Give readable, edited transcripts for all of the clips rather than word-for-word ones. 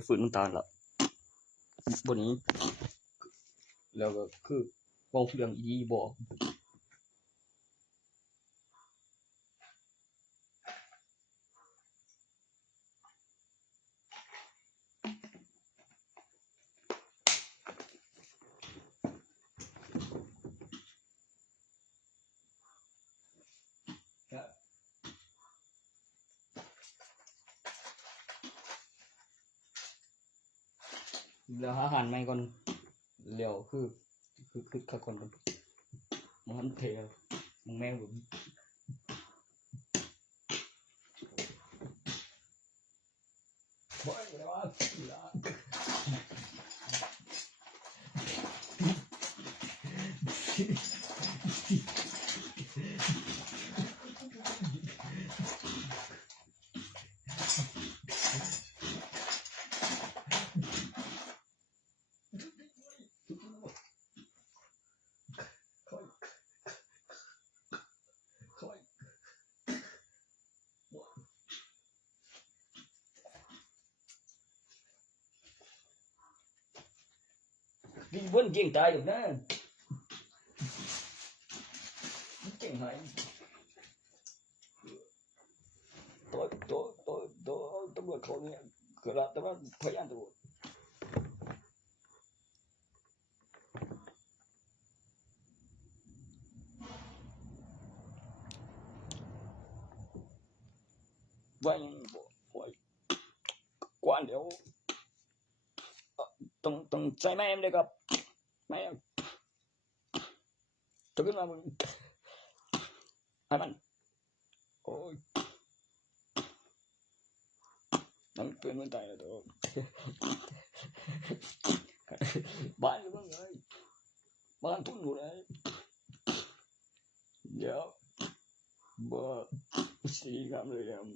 จะฝืนน้ำตาลละบนนี้แล้วก็คือเว้าเรื่องอีบ่แล้วอาหารใหม่ก่อนแล้วคือคักก่อนมันเทมันแมวบ่แล้วว่าđi vươn qiềng trai được đó qiềng hay tôi vừa khẩu nghe cửa là tôi thấy ăn rồi vậy quan điệu tầng trái mấy em đây gặp mấy em tôi biết là mình ai bạn ôi nắng tuyên bên tay là được bạn các người bạn thuốc ngủ đấy dạ bơ xì làm rồi em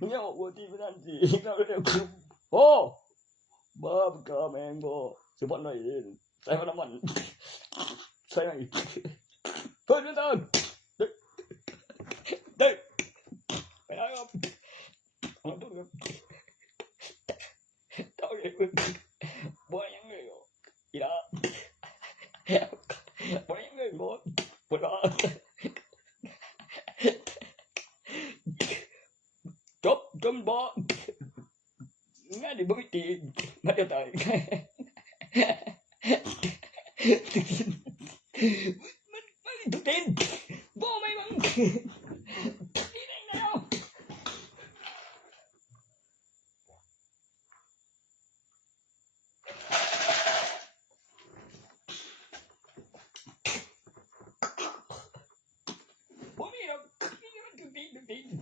nhưng mà buổi tiệc ăn gì nào đấy cứ ô bơ cơm em bơ sự bọn này sai vào mình sai này thôi đến đây đây phải nói không không tốt được tao vậy bố những người gì đó bố những người bố đó chốt bó nghe đi bơi tiền mà cho tới mình tự tin bố mày bằng đi đây nào bố mày đâu tự tin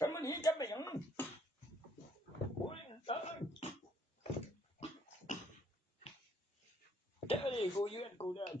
cái mình chấp nhận cái gì cô với anh cô đây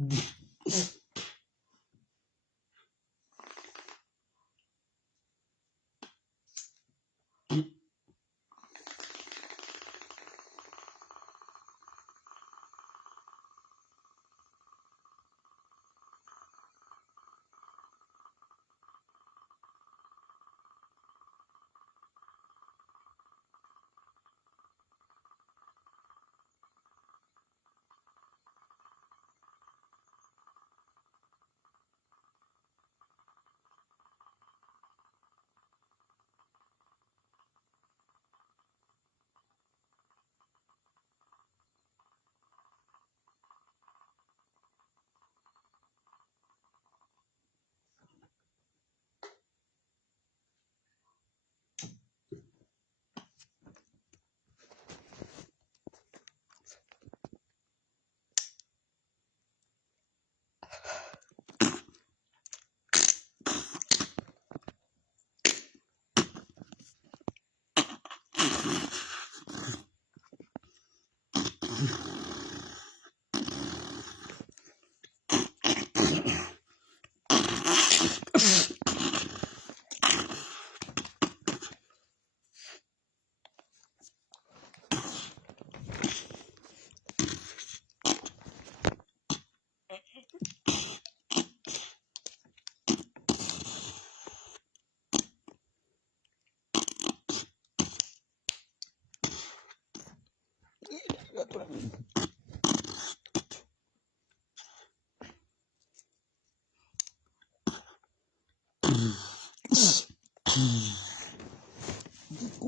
ก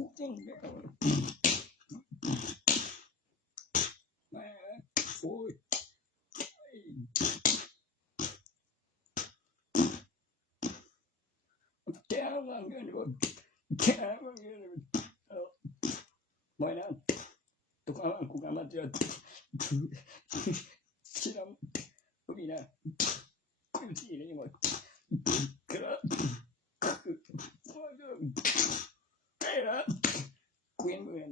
ูจริงแล้วแม่โอ้ยแกว่าเงินบ่แกว่าเงินไม่นะตุกอากูกามาเจอชิลำกูมีนะกูที่นี่หมดกระEra Queen Moon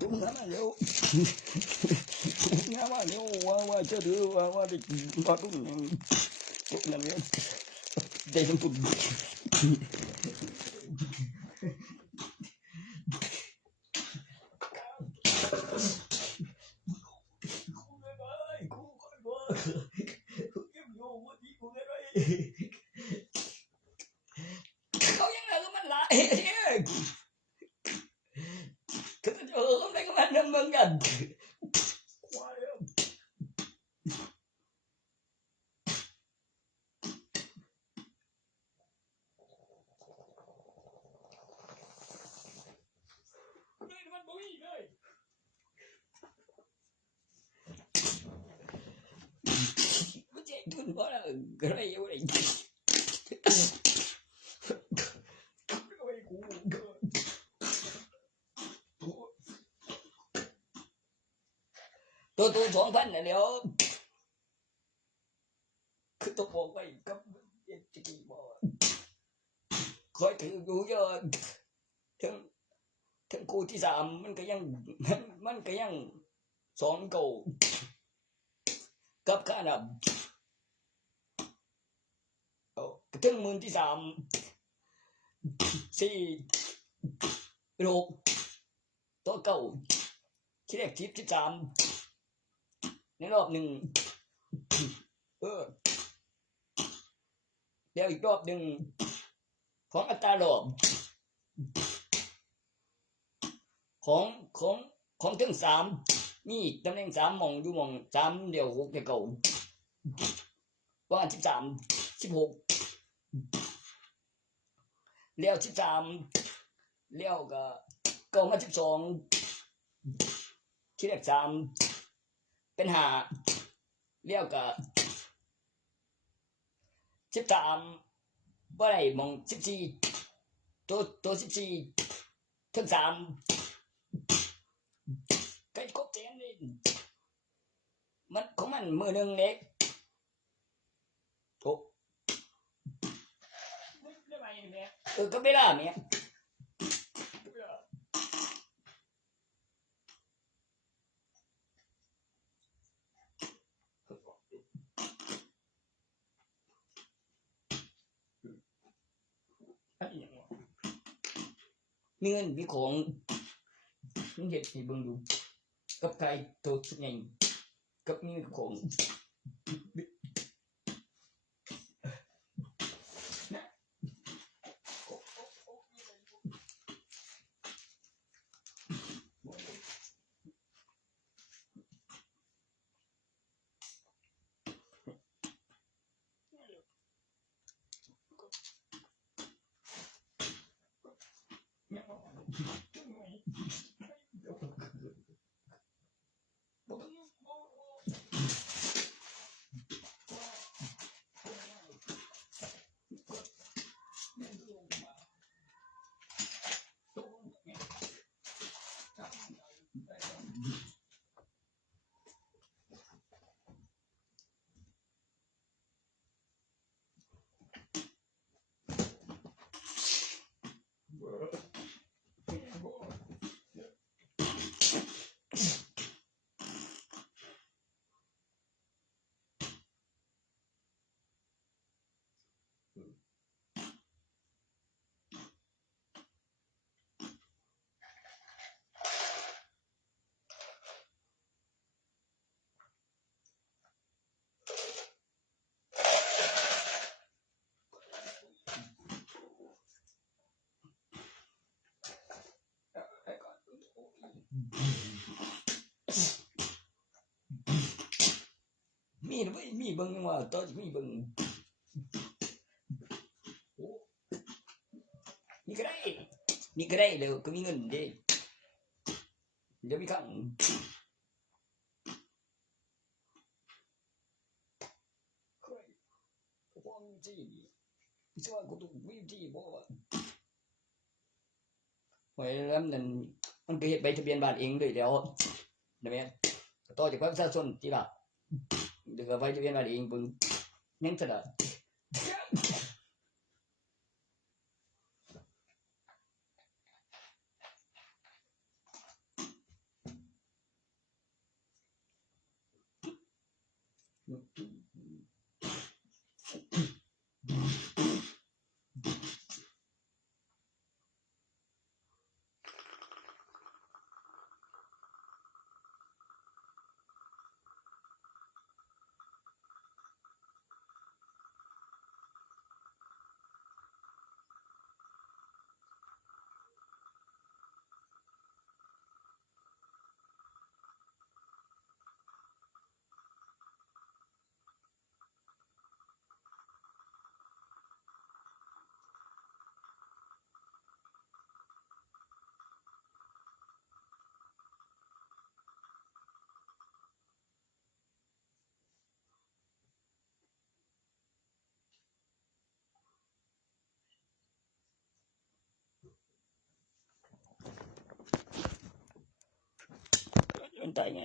ตุ้งมาเร็วงามาเร็วว่าจะดูว่าได้บ่ตุ้งตุ้งนั่นเองได้ทั้งตุ้งเขายังเหลือมันหลายคือจะอะไรก็มันเหมือนกันทุนเพราะอะไรอยู่ไอ้ตัว2,000น่ะเดี๋ยวคือตัวบอกไว้กับจะกี่บ่คอยถืออยู่เยอะถึงคู่ที่3มันก็ยังสอนเก่ากับค่านับถึงมื้อที่3 4 6ตัวเก่าที่แรก13ในรอบ1แล้วอีกรอบนึงของอัตราดอกของถึง3มีตำแหน่ง3หม่องอยู่หม่อง3เดียว6เดียวเก่าว่า13 16แล้ว13แล้วก็เก่ามา12ที่แรก3เป็น5แล้วก็13บ่ได้หม่อง14ตัว14ถึง3ใกล้ครบแสนนี่ มันของมันมื้อนึงเด้โอ้ได้ไหมเนี่ยก็เวลาเนี่ยมีเงินมีของมึงเฮ็ดให้เบิ่งดูกับใครโตสุดใหญ่กับมีของมีเบิ่งว่าตอนมีเบิ่งนี่ก็ได้แล้วก็มีเงินเด้เดี๋ยวมีครั้งความจริงวิศวะกูต้องวิธีบ่ว่าไว้แล้วนั่นมันก็เฮ็ดใบทะเบียนบ้านเองด้วยแล้วได้มั้ยต่อจากประชาชนที่ล่ะเดี๋ยวก็ใบทะเบียนบ้านเองเบิ่งยังซะล่ะมันตายไง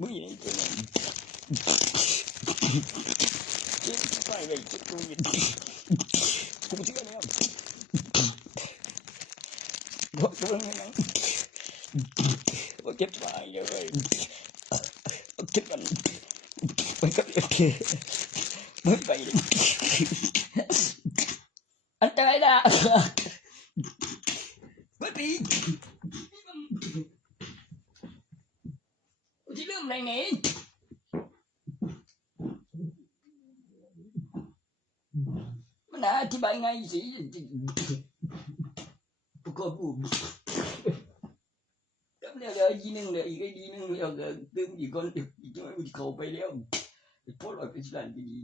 มึงยังจะนั่นตายไงจะกูยินกูเชื่อแล้วบอกตัวมึงนะบอกเก็บตายเลยเก็บมันมันก็โอเคมึงไปเลยอันตรายนะไม่ปีที่เริ่มอะไรเนี่ยมันอธิบายไงสิประกอบบุญจำเนี่ยเลยทีนึงเลยอีกทีนึงแล้วก็ตื่นอีกคนอีกตัวอีกเขาไปแล้วพอเราไปสถานที่ดี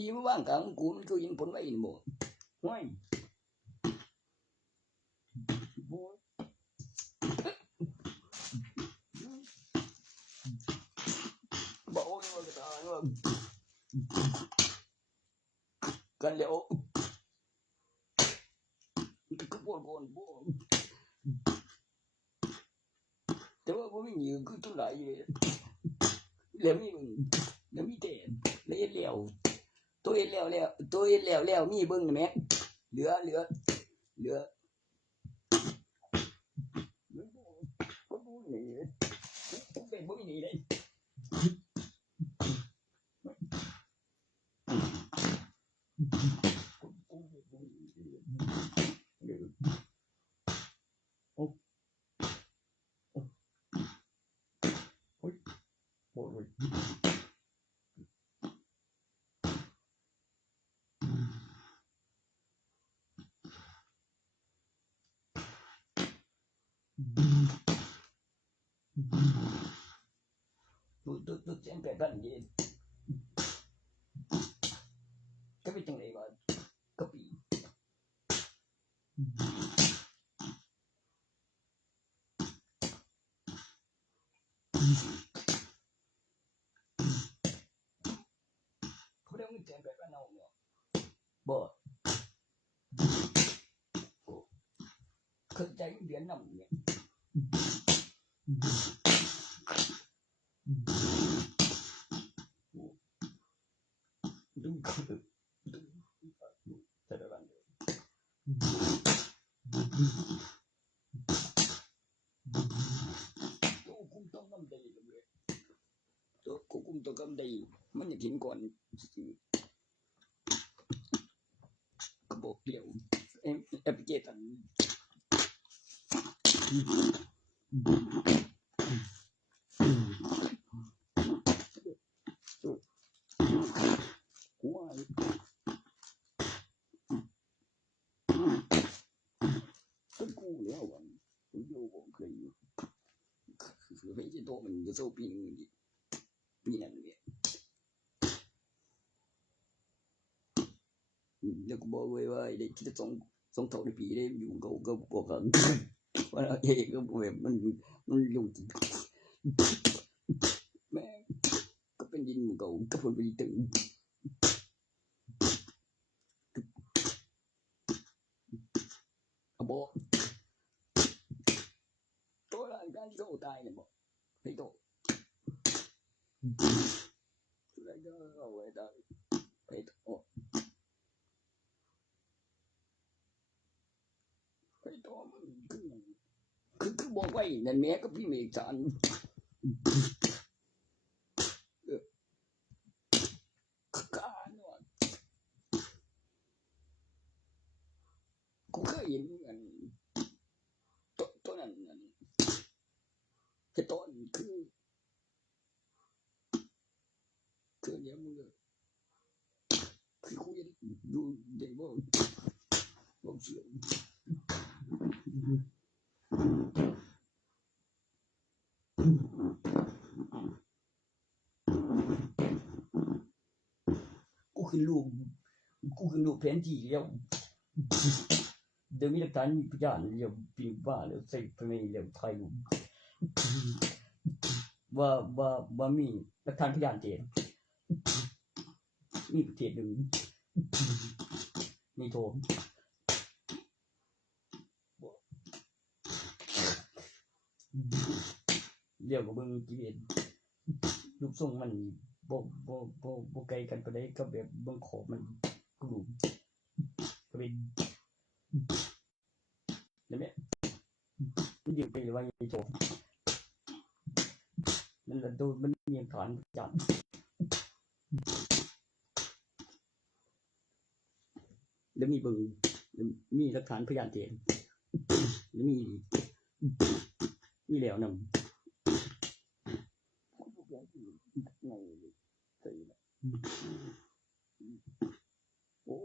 ดีมาบ้างกลางกูมันก็ยิงผลไว้หมดว้าย กันแล้วก็บ่นบ่แต่ว่าบ่มีคือตัวไหนแล้วมีมึงแล้วมีแต่แล้วเฮ็ดแล้วตัวเฮ็ดแล้วมีเบิ่งแม่เหลือบ่นี่เป็นบ่มีนี่เลยtôi xem cái gần gì cái bên trong này mà có bị không đem xem cái nào nữa bờ không tránh biến nằm nhỉ đúng không được thật là bạn tôi cũngต้องทำดีเลยtôi cũngต้องทำดีมันจะทิ้งก่อนก็บอกเดี๋ยวเอ็มไปเจตันกูแล้ววันผมอยู่ผมเคยอยู่คือไม่ใช่ตัวมันจะสู้ปีนึงปีนั้นเนี่ยแล้วก็บอกไว้ว่าได้ที่จะส่งเท่าในปีได้อยู่ก็บอกกันว่าเฮ้ก็แบบมันลงแม่ก็เป็นยินเก่าก็เป็นปีตึงบอกตัวร่างกายโซ่ตายเนี่ยบอกให้โตแล้วก็เอาไว้ได้ให้โตให้โตมันคือบอกไว้นั่นแม่ก็พี่เมฆจันการว่ากูเคยเห็นกันตัวนั้นแต่ตอนคือเนี้ยมึงคือคุยดูเด็กบอกเสียงกูคือลูกแผนที่แล้วเดี๋ยวมีหลักฐานมีพยานเดี๋ยวปีว่าแล้วใส่ไปในเดี๋ยวไทยว่ามีหลักฐานพยานเจนมีประเทศหนึ่งมีโทมเดี๋ยวกับเบิ่งจีเอ็นรูปทรงมันบ่ไกลกันไปได้ก็แบบเบิ่งขอบมันกลุ่มก็เป็นนั่นแหละมันยืนไปเลยว่ามีโทมนั่นแหละดูมันมีฐานจัดแล้วมีหลักฐานพยานเจนแล้วมีแล้วนำโอ้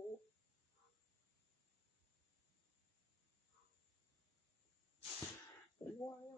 ว้าว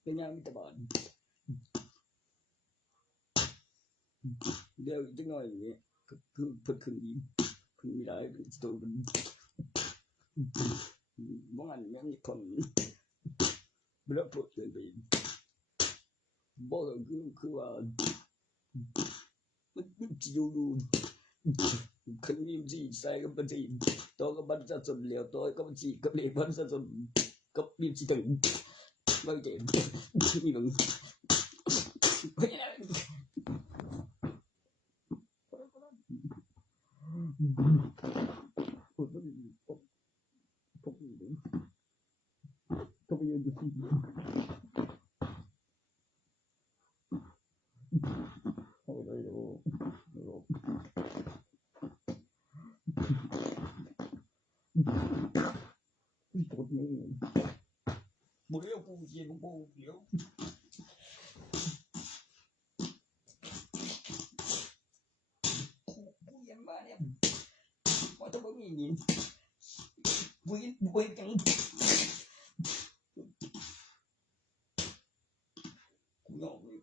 เป็นยังมิตรบาลเดี๋ยวจะน้อยอย่างนี้คือเพิ่งขึ้นดีขึ้นไม่ได้ตัวมันบางอันแม่งคนไม่รับผลเกินไปบอกคือว่ามันจะอยู่คนมีจีใส่กับมันจีตัวกับบัตรประชาชนเหลียวตัวกับจีกับเลขบัตรประชาชนกับมีจีถึงบางเจนมีบางไม่ได้ต้องไปยืนดูสิโอ้ยโอ้ยโอ้ยตัวนี้บุเรียวปูเจียนปูเดียวปูยันมาเนี่ยว่าต้องมีนี่ปูจังกูยอมเลย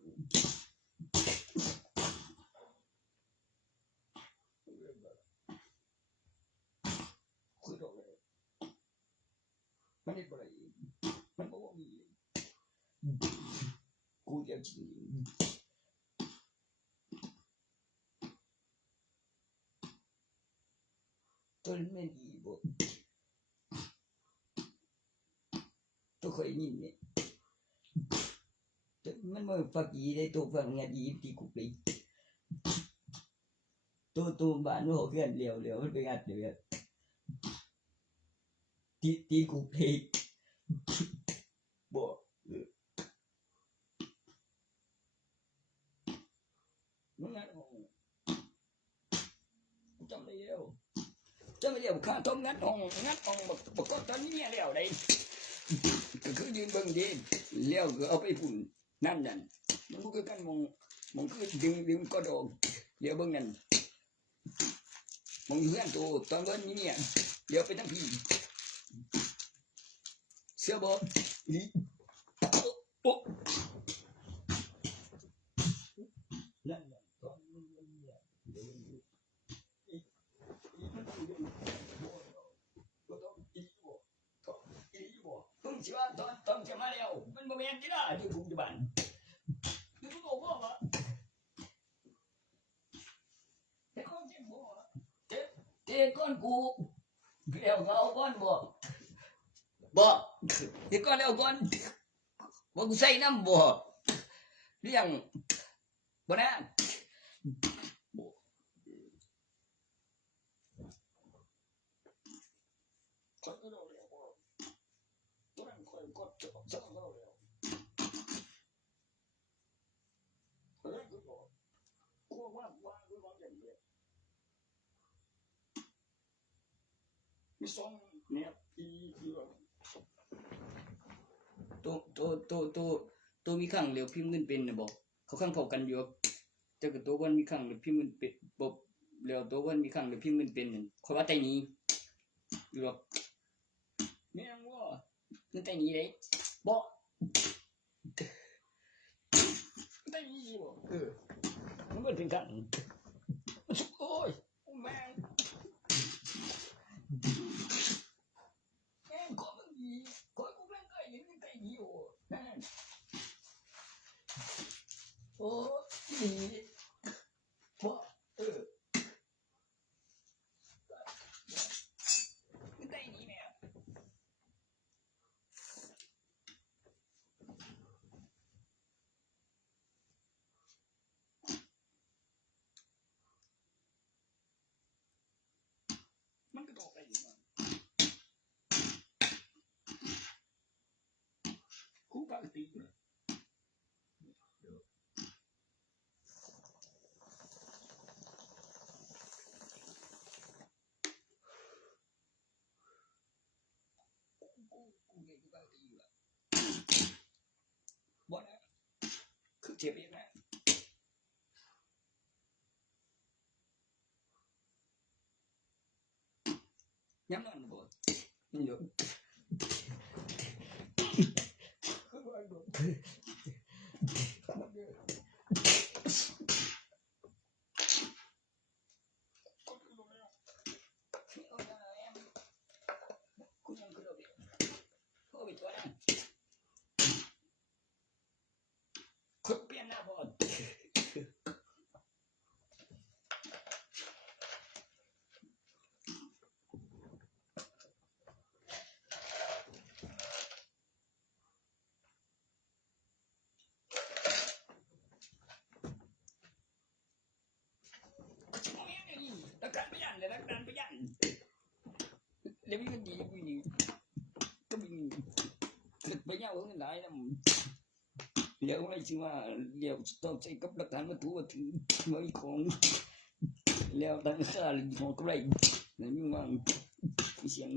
คุยด้วยมันได้อะไรมันบอกว่ามีกูจะจริงจนไม่ดีบ่ตัวเคยยินเนี่ยมันมาฝักยีได้ตัวฝักงานยีตีกุกเลยตัวบ้านนู้นเขาเกินเลี้ยวมันไปงัดเดี๋ยวตีกุกเลยบ่มึงงัดห้องจำได้แล้วข้าต้องงัดห้องบอกก็ตอนนี้แล้วได้ก็คือยืนเบิ่งดีแล้วก็เอาไปฝุ่นนั่นมันก็คือกันมองคือดึงก็โดนเดี๋ยวเบิ่งนั่นมองเพื่อนตัวตอนนี้เนี่ยเดี๋ยวไปทั้งพี่เสื้อบอลนี่โป๊ะนั่นตอนนี้เนี่ยต้องเชื่อต้องจะมาแล้วมันบ่แม่นที่ละอยู่กรุงเทพอยู่ก็บอกว่าแต่ก้อนเจ็บบ่เจ็บก้อนกูแล้วก็เอาก้อนบ่เจ็บก้อนแล้วก้อนว่ากูใส่น้ำบ่เรื่องบ่นะมีสองเนี่ยตัวมีข้างเหลียวพิมพ์เงินเป็นนะบอกเขาข้างเผากันอยู่แต่กับตัววันมีข้างเหลียวพิมพ์เงินเป็นบอกเหลียวตัววันมีข้างเหลียวพิมพ์เงินเป็นเขาว่าแต่นี้อยู่หรอกเนี่ยว่าเงินแต่นี้เลยบอกแต่นี้บอกมันก็ถึงกันโอ้ยแม่งก็มันดีก็กูแม่งก็ยังไม่แต่นี้อยู่โอ้ดีบอกไม่แต่นี้เนี่ย ติบ่นะคือเจ็บอีกนะยังนอนบ่นี่อยู่คนเปลี่ยนหน้าบ่รักการพยันเลยรักการพยันเดี๋ยวมีเงินดีกูนี่ก็มีลึกไปยาวเงินหลายนำเดี๋ยวไม่ชื่อว่าเดี๋ยวต้องใช้กับหลักฐานวัตถุว่าถือไว้ของแล้วตั้งค่าหรือของกำไรนั่นมีว่าเสียง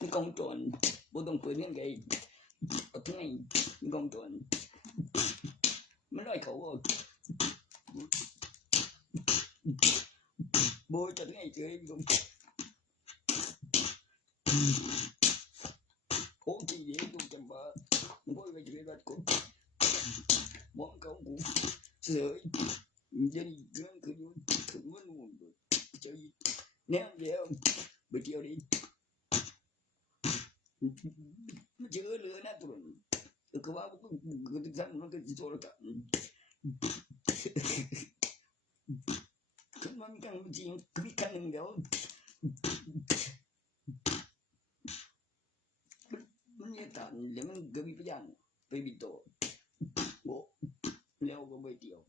มีกองโจรบ่ต้องเปิดเงินไงเอาทั้งไงมีกองโจรมันน้อยเขาบ่จัดไงเจออยู่โอ้ทีเดียวกูจำบ่บ่ไปเจอบัดกูบ่เขากูเสือจะนี่เรื่องคืออยู่คือมันเจอแนวเดียวไปเที่ยวดิมันเจอเลยนะตัวก็ว่ากูตึกสั่งมันก็สิโทรกันคือมันกันจริงคือกันนึงเดียวมันเนี่ยตันเดี๋ยวมันก็มีพยานไปบิดโตโบแล้วก็ไปเที่ยว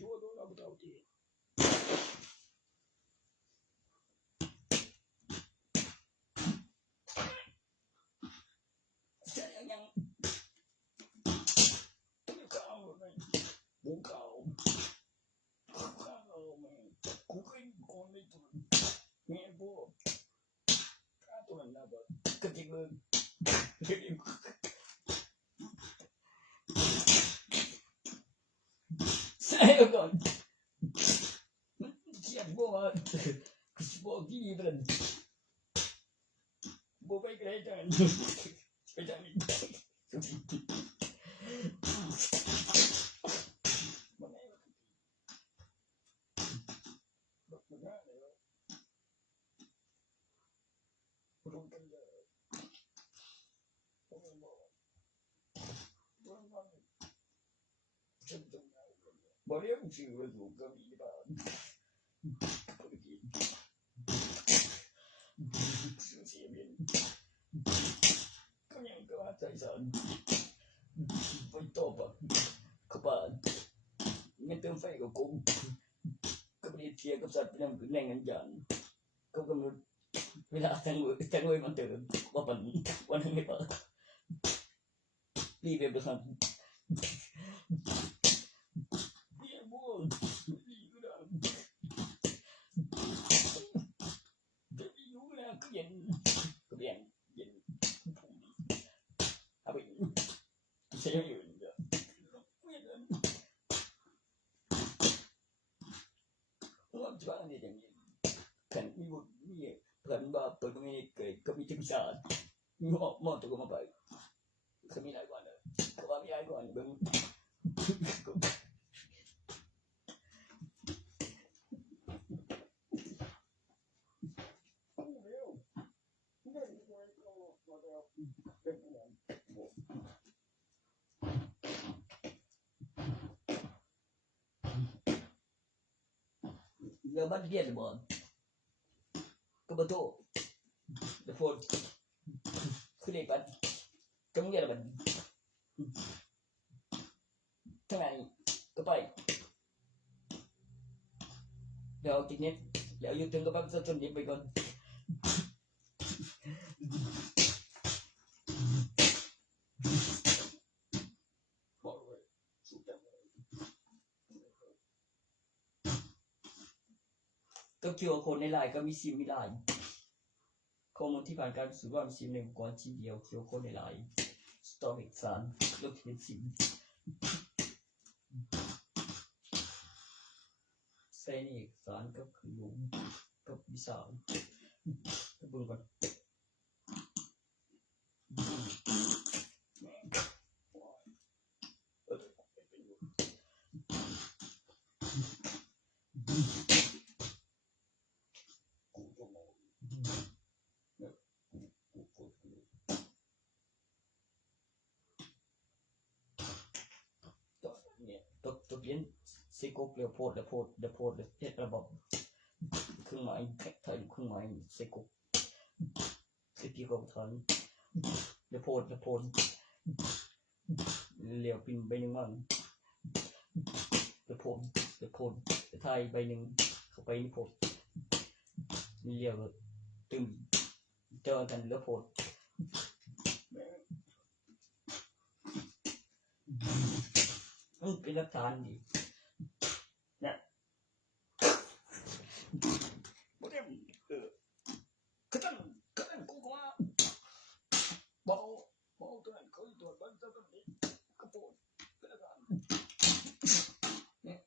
ดูเราบ่เอาทียังบุกเขาแม่กูเคยคนไม่ถูกแม่พวกข้าตัวนั้นนะบ่ก็จริงเลยใช่ก่อนเสียบ่ว่าบ่กี่เดือนบ่ไปไกลจังไปจังนี่บ่เรียกชื่อว่าถูกก็มีบ้างเสียเบียนก็ยังก็ใจสั่นไปต่อปะก็บ้านไม่เติมไฟกับกูก็ไม่ได้เทียกับสัตว์เป็นอย่างแรงงันยันก็กำหนดเวลาทั้งวันมันเติมว่าปันวันนึงไม่เปิดรีบไปประสานเย็นก็เย็นเอาไปเสียอยู่เดี๋ยวว่าจะว่าอะไรอย่างนี้กันมีบุญมีเพื่อนว่าเปิดตรงนี้เกิดก็มีที่พิจารณ์มีหม้อตัวก็มาไปก็มีหลายวันเลยก็ว่ามีหลายวันเบิ่งเรื่องบ้านเรียนบ่ก็บ่โตเดี๋ยวโฟนคือเด็กปันจังเรียนบัด ทางไหนก็ไปเดี๋ยวติดเน็ตแล้วอยู่ถึงก็ปั๊บจนเน็ตไปก่อนก็เกี่ยวกับคนในไลน์ก็มีซิมมีไลน์ข้อมูลที่ผ่านการพิสูจน์ว่ามีซิมในอุปกรณ์ชิ้นเดียวเกี่ยวกับคนในไลน์สต็อกเอกสารลบที่เป็นซิมใส่ในเอกสารกับคือลุงกับวิสาไปเบิ่งก่อนตัวเปลี่ยนซีโกเกลียวโพดและโพดเฮ็ดระบบเครื่องหมายไทยเครื่องหมายซีโกสิที่ของฐานและโพดเหลียวปินใบนึงมั่งและโพดไทยใบนึงเข้าไปในโพดเหลียวตึงเจอกันแล้วโพดเป็นหลักฐานดิเนี่ยบ่ได้คือตั้งกูว่าบ่ตัวนั้นเขาตรวจบันทึกตรงนี้ก็โพดเป็นหลักฐานเนี่ย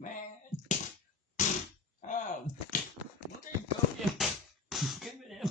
แม่บ่ได้เจ้าเนี่ยขึ้นไปแล้ว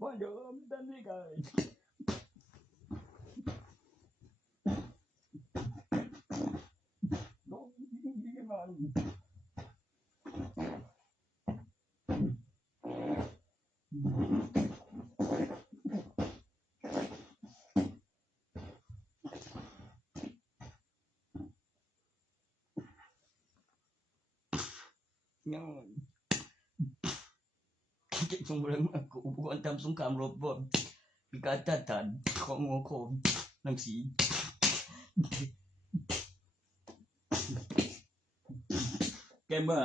บ่เดิมดันนี่ไง ยังจะส่งเรื่องมากับอุปกรณ์ทำสงครามรบมีการต้านทานของหัวโคมรังสีแกมา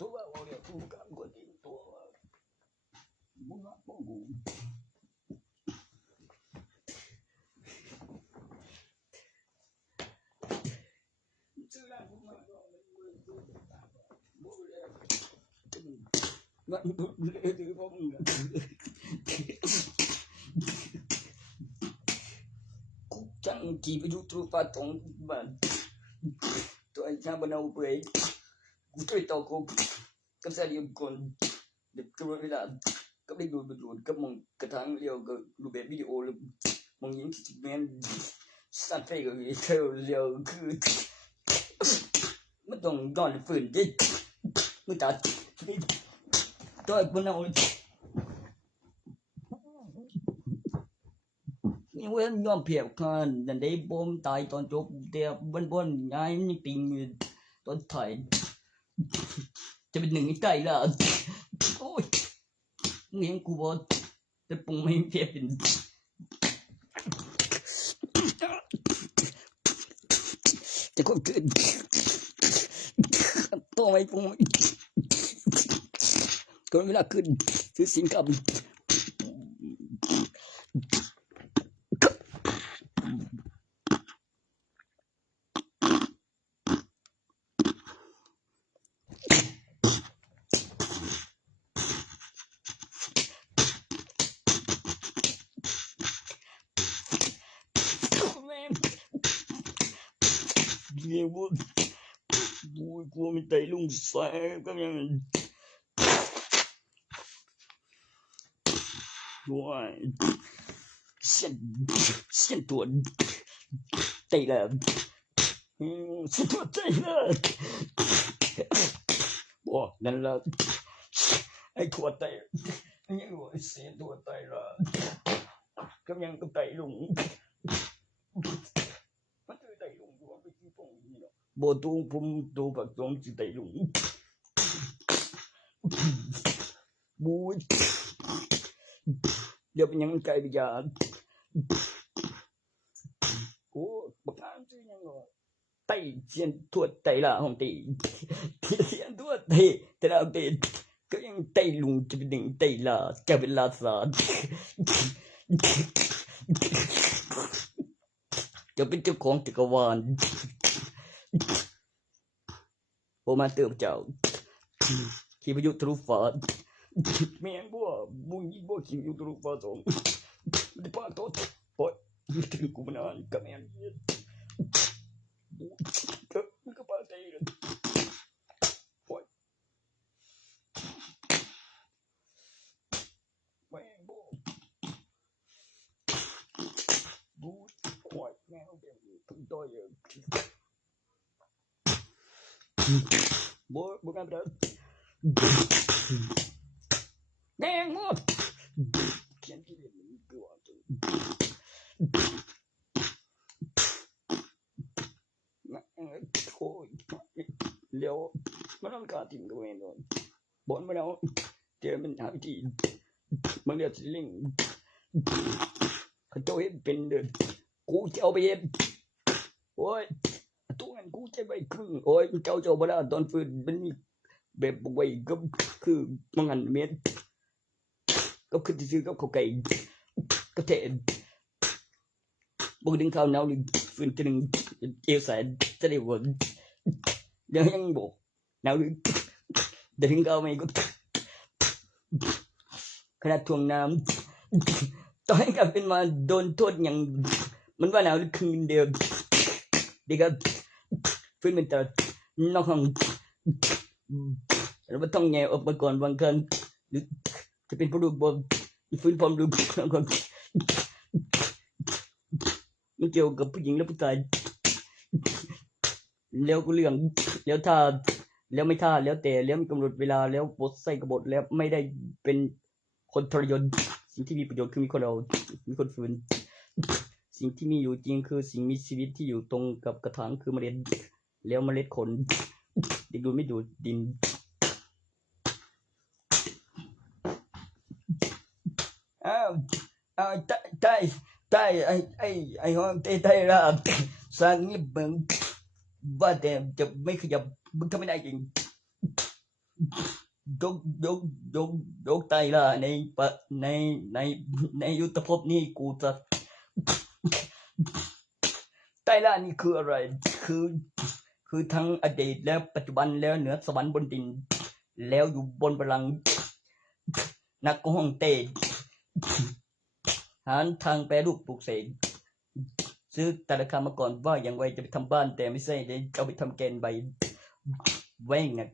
ตัวว่าเรียกผู้การกว่าที่ตัวมึงป้องกูชื่อร้านผมมาก็มันบ่เลยมันเลยถือผมกูจังกี่ไปดูตรูปาตรงบ้านตัวไอ้ชาบนเอาไปกูช่วยต่อกูกับสาลีก่อนเด็กก็เวลาก็ได้ดูกับมองกระทั่งเลี้ยวก็ดูแบบวิดีโอแล้วมองยิงที่แม่นสั่นไปก็เลี้ยวคือมันต้องนอนฝืนดิมึงตัดตัวไอ้คนเอานี่เว้นยอมเพียบกันนั่นได้บ่มตายตอนจบแต่บ่นย้ายมันติงตอนถ่ายจะเป็นหนึ่งในใจล่ะโอ้ยมึงเห็นกูบ่แต่ปงไม่เพียบเป็นจะคนขึ้นตัวไม่ปงก็เวลาขึ้นซื้อสินค้าเรียกว่าบูกลัวมีไตลุงแสบก็ยังว้ายเส้นตัวไตแล้วเส้นตัวไตแล้วบ่นั่นล่ะไอ้ตัวไตยังว่าเส้นตัวไตล่ะก็ยังต้องไตลุงบ่ตรงผมตัวปักตรงสิไตลุงบูเดี๋ยวเป็นยังไกลไปยาโอ้บักอันสิยังไตเสียนทั่วไตล่ะของติเสียนทั่วไตแต่ละติก็ยังไตลุงจะเป็นหนึ่งไตล่ะจะเป็นลาซาจะเป็นเจ้าของจักรวาลโอมาเติมเจ้าขี่พายุทะลุฟ้าแม่งบ่มึงยิงบ่ขี่พายุทะลุฟ้าสองได้ปาโตปล่อยถึงกูมานานกับแม่งก็มึงก็ปาเตยปล่อยแม่งบ่บูปล่อยแม่งเดี๋ยวถึงตัวอยู่บ่กันได้แดงหมดเขียนที่นี่มันกลัวจังโอ้ย แล้วมันต้องการทีมก็แม่นบ่บ่เอาเดี๋ยวมันหาวิธีมันเรียกสิลิงเขาเจ้าเฮ็ดเป็นเด้อกูจะเอาไปเฮ็ดโอ้ยตัวนั้นกูจะไปครึ่งโอ้ยเจ้าบ่ได้ตอนฟื้นมันมีแบบบ่ไว้ก็คือมันหันเม็ดก็คือซื้อกับเขาไก่ก็แท้บ่ดึงข้าวหนาวนี่ฟื้นจะนึงเอวสายจะได้บ่เดี๋ยวยังบ่หนาวนี่ดึงข้าวไม่ก็ขนาดท่วงน้ำต่อให้กลับเป็นมาโดนโทษอย่างมันว่าหนาวครึ่งเดียวดีครับฟื้นเป็นตลอดนอกห้องเราต้องแง่ออกมาก่อนบางครั้งหรือจะเป็นผู้ดูบอลฟื้นพร้อมดูก่อนมันเกี่ยวกับผู้หญิงและผู้ชายแล้วก็เรื่องแล้วถ้าแล้วไม่ท่าแล้วแต่แล้วมีกำหนดเวลาแล้วบทใส่กบฏแล้วไม่ได้เป็นคนทรยศสิ่งที่มีประโยชน์คือมีคนเรามีคนฟื้นสิ่งที่มีอยู่จริงคือสิ่งมีชีวิตที่อยู่ตรงกับกระถางคือเมล็ดแล้วเมล็ดขนดูไม่ดูดดินใต้ไอ้ห้องใต้ราสร้างนี่เบิ่งว่าแต่จะไม่ขยับมึงทำไม่ได้จริงยกใต้ล่ะในยุทธภพนี้กูจะใต้ล่ะนี่คืออะไรคือทั้งอดีตและปัจจุบันแล้วเหนือสวรรค์บนดินแล้วอยู่บนบัลลังก์นักห้องเต้หาทางแปรรูปปลูกเสกซื้อแต่ละคำมาก่อนว่าอย่างไรจะไปทำบ้านแต่ไม่ใช่จะเอาไปทำแกนใบแว่งนะ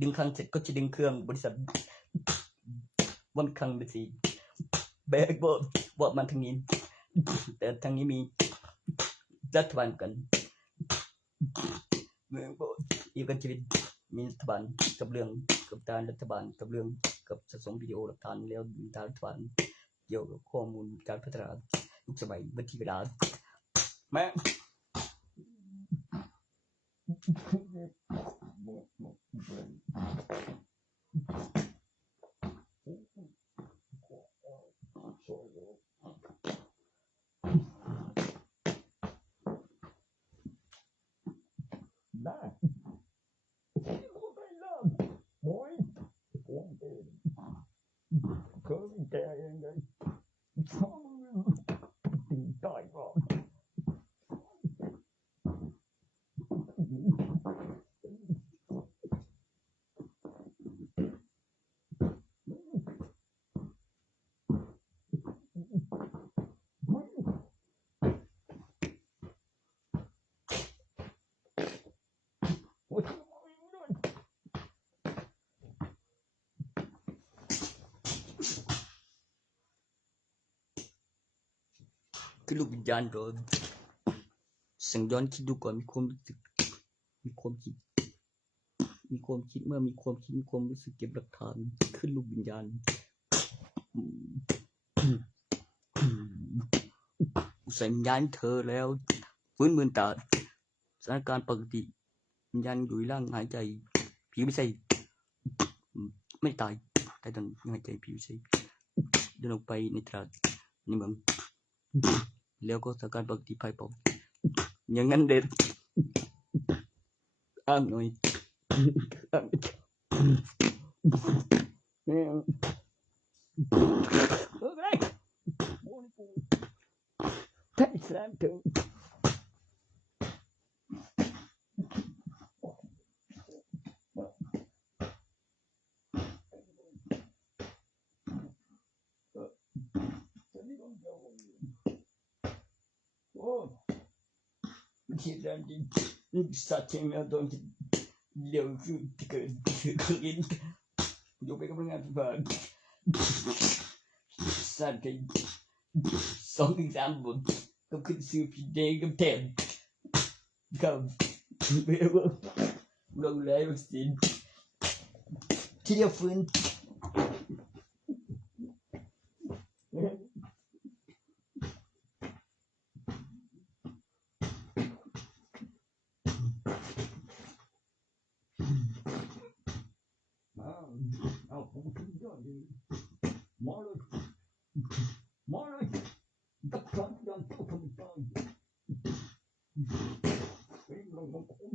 ดึงครั้งเสร็จก็จะดึงเครื่องบริษัทวันครั้งไปสิแบกบอกมันทางนี้แต่ทางนี้มีรัฐบาลกันเมืองอีกกันชีวิตมีรัฐบาลกับเรื่องกับการรัฐบาลกับเรื่องกับส่งวิดีโอหลักฐานแล้วมีรัฐบาลเกี่ยวกับข้อมูลการพัฒนายุคสมัยบันทีเวลาแม่ได้โอ้ยผมเองเคยแกเองเลยตีตายก่อนคือลูกวิญญาณโดนสังย้อนคิดดูก่อนมีความคิดเมื่อมีความคิดมีความรู้สึกเก็บหลักฐานขึ้นลูกวิญญาณสัญญาณเธอแล้วฟื้นมืนตาสถานการณ์ปกติวิญญาณอยู่ในร่างหายใจผีไม่ใช่ไม่ตายแต่ต้องหายใจผีไม่ใช่เดินออกไปในตลาดในเมืองแล้วก็สถานการณ์ปกติภายปอกอย่างนั้นเด็ดอ้างหน่อยใช่สามถึงที่เดินที่สัตว์ที่แมวโดนเลี้ยวคือที่เกิดคือกินอยู่ไปกับงานที่บ้านสัตว์ที่2-3 บทก็คือซื้อผิดเองกับแทนกับเบลลงเลยวัคซีนที่เดียวฟื้น เอาผมขึ้นยอดเลยมาเลยมาเลยตักขันยันเท่าทำตายเป็นลงของคุณ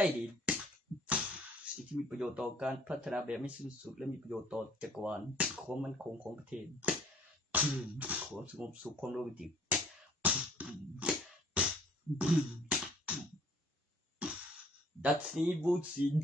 ได้ดีสิ่งที่มีประโยชน์ต่อการพัฒนาแบบไม่สิ้นสุดและมีประโยชน์ต่อจักรวาลความมั่นคงของประเทศความสงบสุขความโรแมนติกดัชนีบูซิน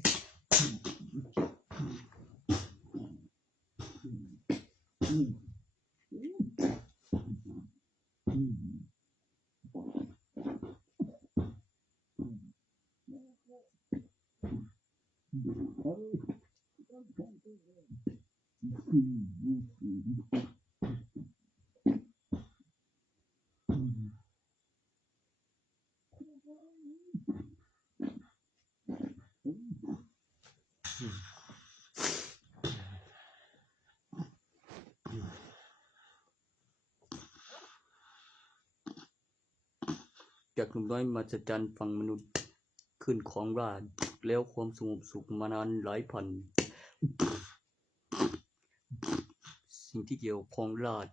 จากหนุ่มน้อยมาจัดจันฝั่งมนุษย์ขึ้นของราชแล้วความสงบสุขมานานหลายพันสิ่งที่เกี่ยวของราช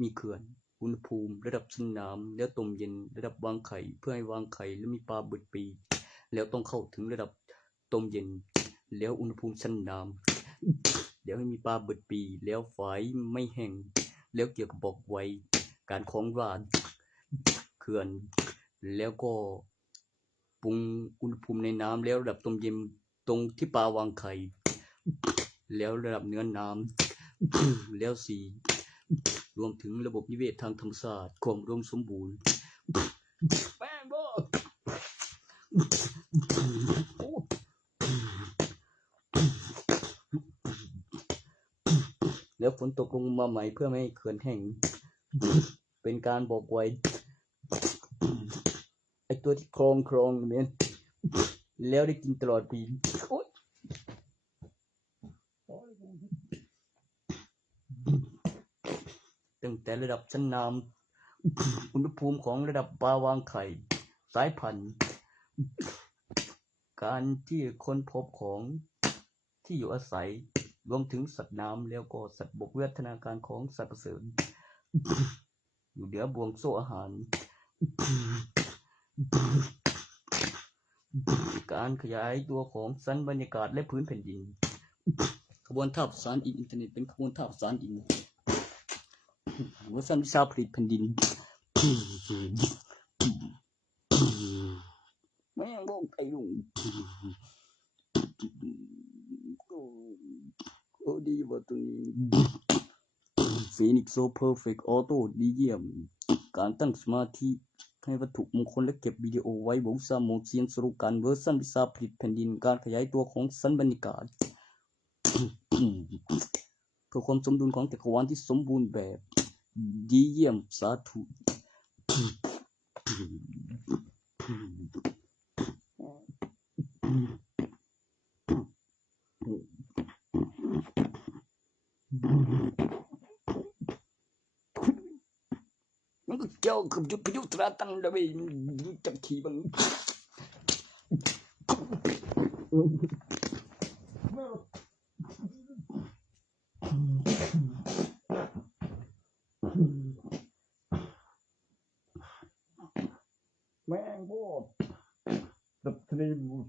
มีเขื่อนอุณหภูมิระดับชั้นน้ำแล้วต้มเย็นระดับวางไข่เพื่อให้วางไข่และมีปลาเบิดปีแล้วต้องเข้าถึงระดับต้มเย็นแล้วอุณหภูมิชั้นน้ำแล้วให้มีปลาเบิดปีแล้วฝายไม่แห้งแล้วเกี่ยวกับบอกไว้การของราชเขื่อนแล้วก็ปรุงอุณหภูมิในน้ำแล้วระดับต้มเย็นตรงที่ปลาวางไข่แล้วระดับเนื้อน้ำแล้วสี่รวมถึงระบบนิเวศทางธรรมชาติความอุดมสมบูรณ์แป้งบ่แล้วฝนตกลงมาใหม่เพื่อไม่ให้เขื่อนแห้งเป็นการบอกไว้ไอตัวที่คลองเนี่ยแล้วได้กินตลอดปีตั้งแต่ระดับชั้นน้ำอุณหภูมิของระดับปลาวางไข่สายพันธุ์การที่ค้นพบของที่อยู่อาศัยรวมถึงสัตว์น้ำแล้วก็สัตว์บกวิวัฒนาการของสัตว์ประเสริฐอยู่เหนือบ่วงโซ่อาหารการขยายตัวของชั้นบรรยากาศและพื้นแผ่นดินขบวนท่าประสานอินเทอร์เน็ตเป็นขบวนท่าประสานดินเวอร์ชันวิชาผลิตแผ่นดินแม่งบอกไอ้ลุงโอ้ดีว่าตัวนี้ฟีนิกซ์โซเพอร์เฟกต์ออโต้ดีเยี่ยมการตั้งสมาธิให้วัตถุมงคลและเก็บวิดีโอไว้บนสมุดเสียงสรุปการเวอร์ชันวิชาผลิตแผ่นดินการขยายตัวของชั้นบรรยากาศเพื่อความสมดุลของจักรวาลที่สมบูรณ์แบบดีเยี่ยมสาธุมันก็เกี่ยวกับยุทธยุทธราตันเลยจับขี่มันแม่งพวกดับทรีมูส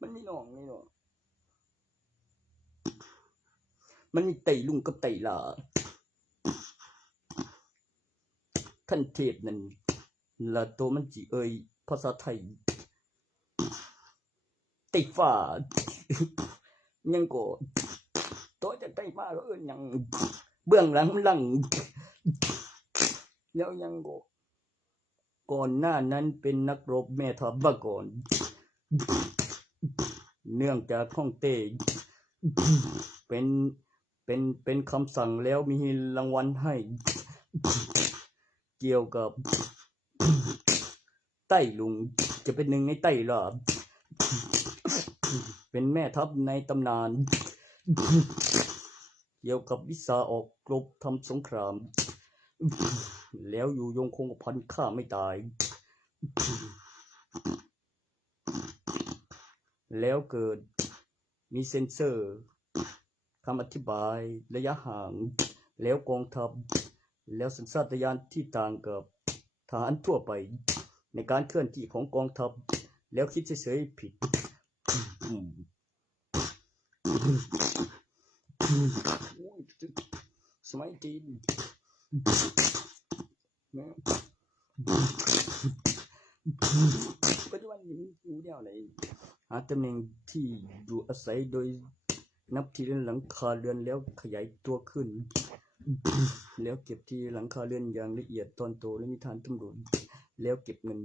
มันมีหนองนี่หรอมันมีไตลุงกับไตลาท่านเทพนั่นละตัวมันจีภาษาไทย ไต้ฟ้ายังก็ตัวจะไต้ฟ้าก็ยังเบื้องหลังแล้วยังก็ก่อนหน้านั้นเป็นนักรบแม่ทัพมาก่อนเนื่องจากฮ่องเต้เป็นคำสั่งแล้วมีรางวัลให้เกี่ยวกับไต้หลุงจะเป็นหนึ่งในไต้หลาเป็นแม่ทัพในตำนานเกี่ยวกับวิชาออกรบทำสงครามแล้วอยู่ยงคงกระพันฆ่าไม่ตายแล้วเกิดมีเซ็นเซอร์คำอธิบายระยะห่างแล้วกองทัพแล้วสัญชาตญาณที่ต่างกับทหารทั่วไปในการเคลื่อนที่ของกองทัพแล้วคิดเฉยๆผิดสมัยจีนปัจจุบันนี้อยู่แนวไหนหาตำแหน่งที่อยู่อาศัยโดยนับทีละหลังคาเรือนแล้วขยายตัวขึ้นแล้วเก็บที่หลังคาเรือนอย่างละเอียดตอนโตและมีฐานตำรวจแล้วเก็บเงิน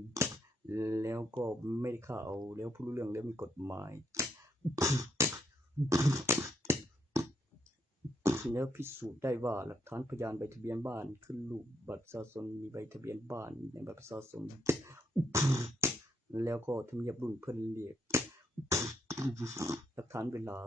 แล้วก็ไม่ได้ฆ่าเอาแล้วผู้รู้เรื่องแล้วมีกฎหมายแล้วพิสูจน์ได้ว่าหลักฐานพยานใบทะเบียนบ้านขึ้นรูปบัตรประชาชนมีใบทะเบียนบ้านในบัตรประชาชนแล้วก็ทำเนียบรุ่นเพิ่นเรียกหลักฐานเวลา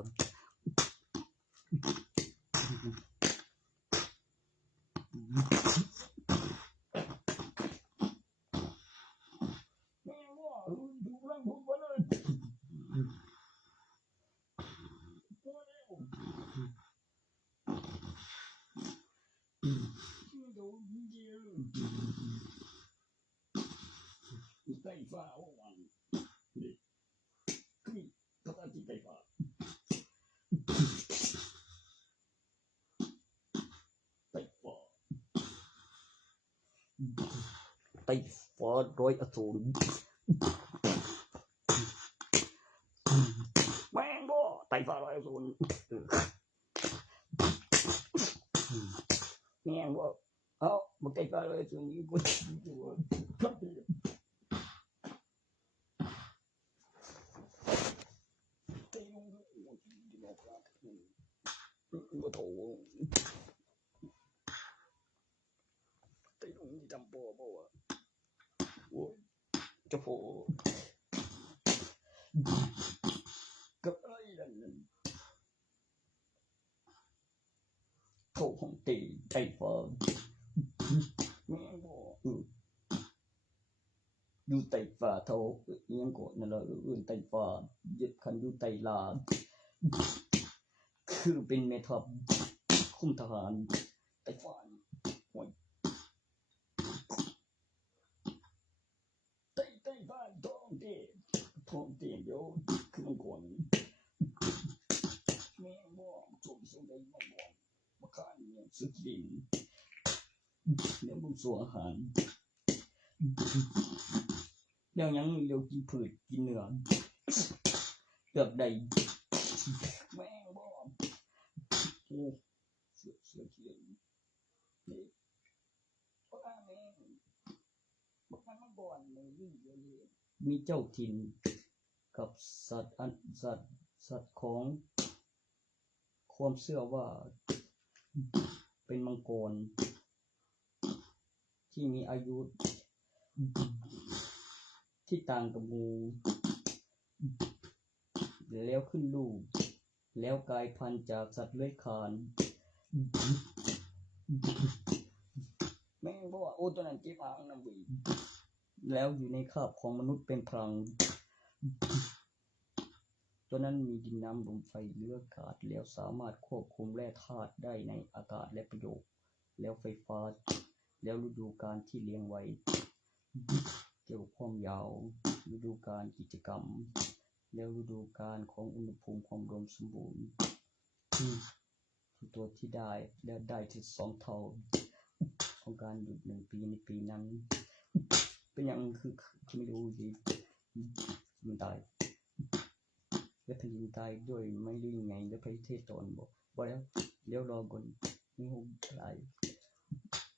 ไต้ฟ้าวันคือภาษาจีนไต้ฟ้าไต้ฟ้าร้อยอสูรแม่งบ่ไต้ฟ้าร้อยอสูรแม่งบ่เอาบ่ไต้ฟ้าร้อยอสูรนี่กูโถไต้หลงจำปอบ่วะโอ้ยจะโผกับไอ้นั่นโถของตีไต้ฟ้าแม่งบ่อยู่ไต้ฟ้าเท่ายังโกนั่นละอื่นไต้ฟ้ายึดคันอยู่ไต้ลาคือเป็นแม่ทัพคุมทหารไต้ฟ้าโอ้ยไต้ฟ้าท้องเต้เดี๋ยวคือมันก่อนแม่งบ่ชมส่งได้บ่บ่ขายเนี่ยสึกดินแล้วมึงสั่วอาหารแล้วยังเดี๋ยวกินผืดกินเนื้อเกือบได้แม่งบ่โอ้เสือเขียวนี่บ่แม่งบ่ทันมาก่อนเลยมีเจ้าถิ่นกับสัตว์ของความเชื่อว่าเป็นมังกรที่มีอายุที่ต่างกับงูแล้วขึ้นลูกแล้วกลายพันธุ์จากสัตว์เลื้อยคลานแม่งบอกว่าโอ้ตัวนั้นเจ็บหางนะบีแล้วอยู่ในคาบของมนุษย์เป็นพลังตัวนั้นมีดินน้ำลมไฟเลืออากาศแล้วสามารถควบคุมแร่ธาตุได้ในอากาศและประโยคแล้วไฟฟ้าแล้วฤดูกาลที่เลี้ยงไว้เกี่ยวกับความยาวฤดูกาลกิจกรรมแล้วฤดูกาลของอุณหภูมิความอุดมสมบูรณ์ตัวที่ได้แล้วได้ถึง2 เท่าของการหยุด1 ปีในปีนั้นเป็นอย่างคือไม่รู้ดีมันตาย แล้วถึงตายด้วยไม่รู้ยังไงแล้วพระเทศตอนบอกแล้วเลี้ยวรอบนนี่หูตาย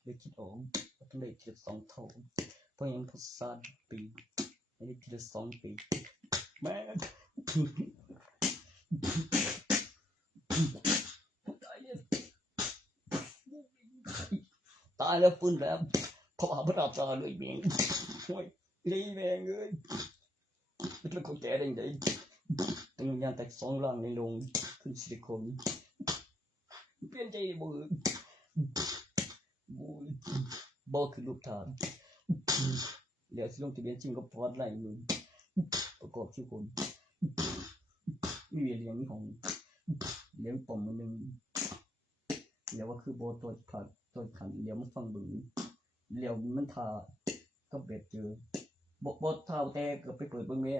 เลยคิดออกต้องได้ทีละ2 เท่าเพราะยังทศปีไม่ได้ทีละ2 ปีแม่ตายแล้วฟื้นแล้วขอพระราชาเลยเมียงโอ้ยรีแมงเลยเป็นคนแก่ได้ไงตั้งยันแต่2 ร่างในโรงขึ้นซิลิโคนเปลี่ยนใจบ่บ่คือลูกทานเหลือสิลงทะเบียนจริงก็พอดไหลมือประกอบชื่อคนมีเลี้ยงของเลี้ยงปอมมือนึงเรียกว่าคือโบตัวผัดตัวขันเลี้ยวมันฟังบึงเลี้ยวมันทาก็เบ็ดเจอบทาแต่ก็ไปเปิดเบิ้งเม่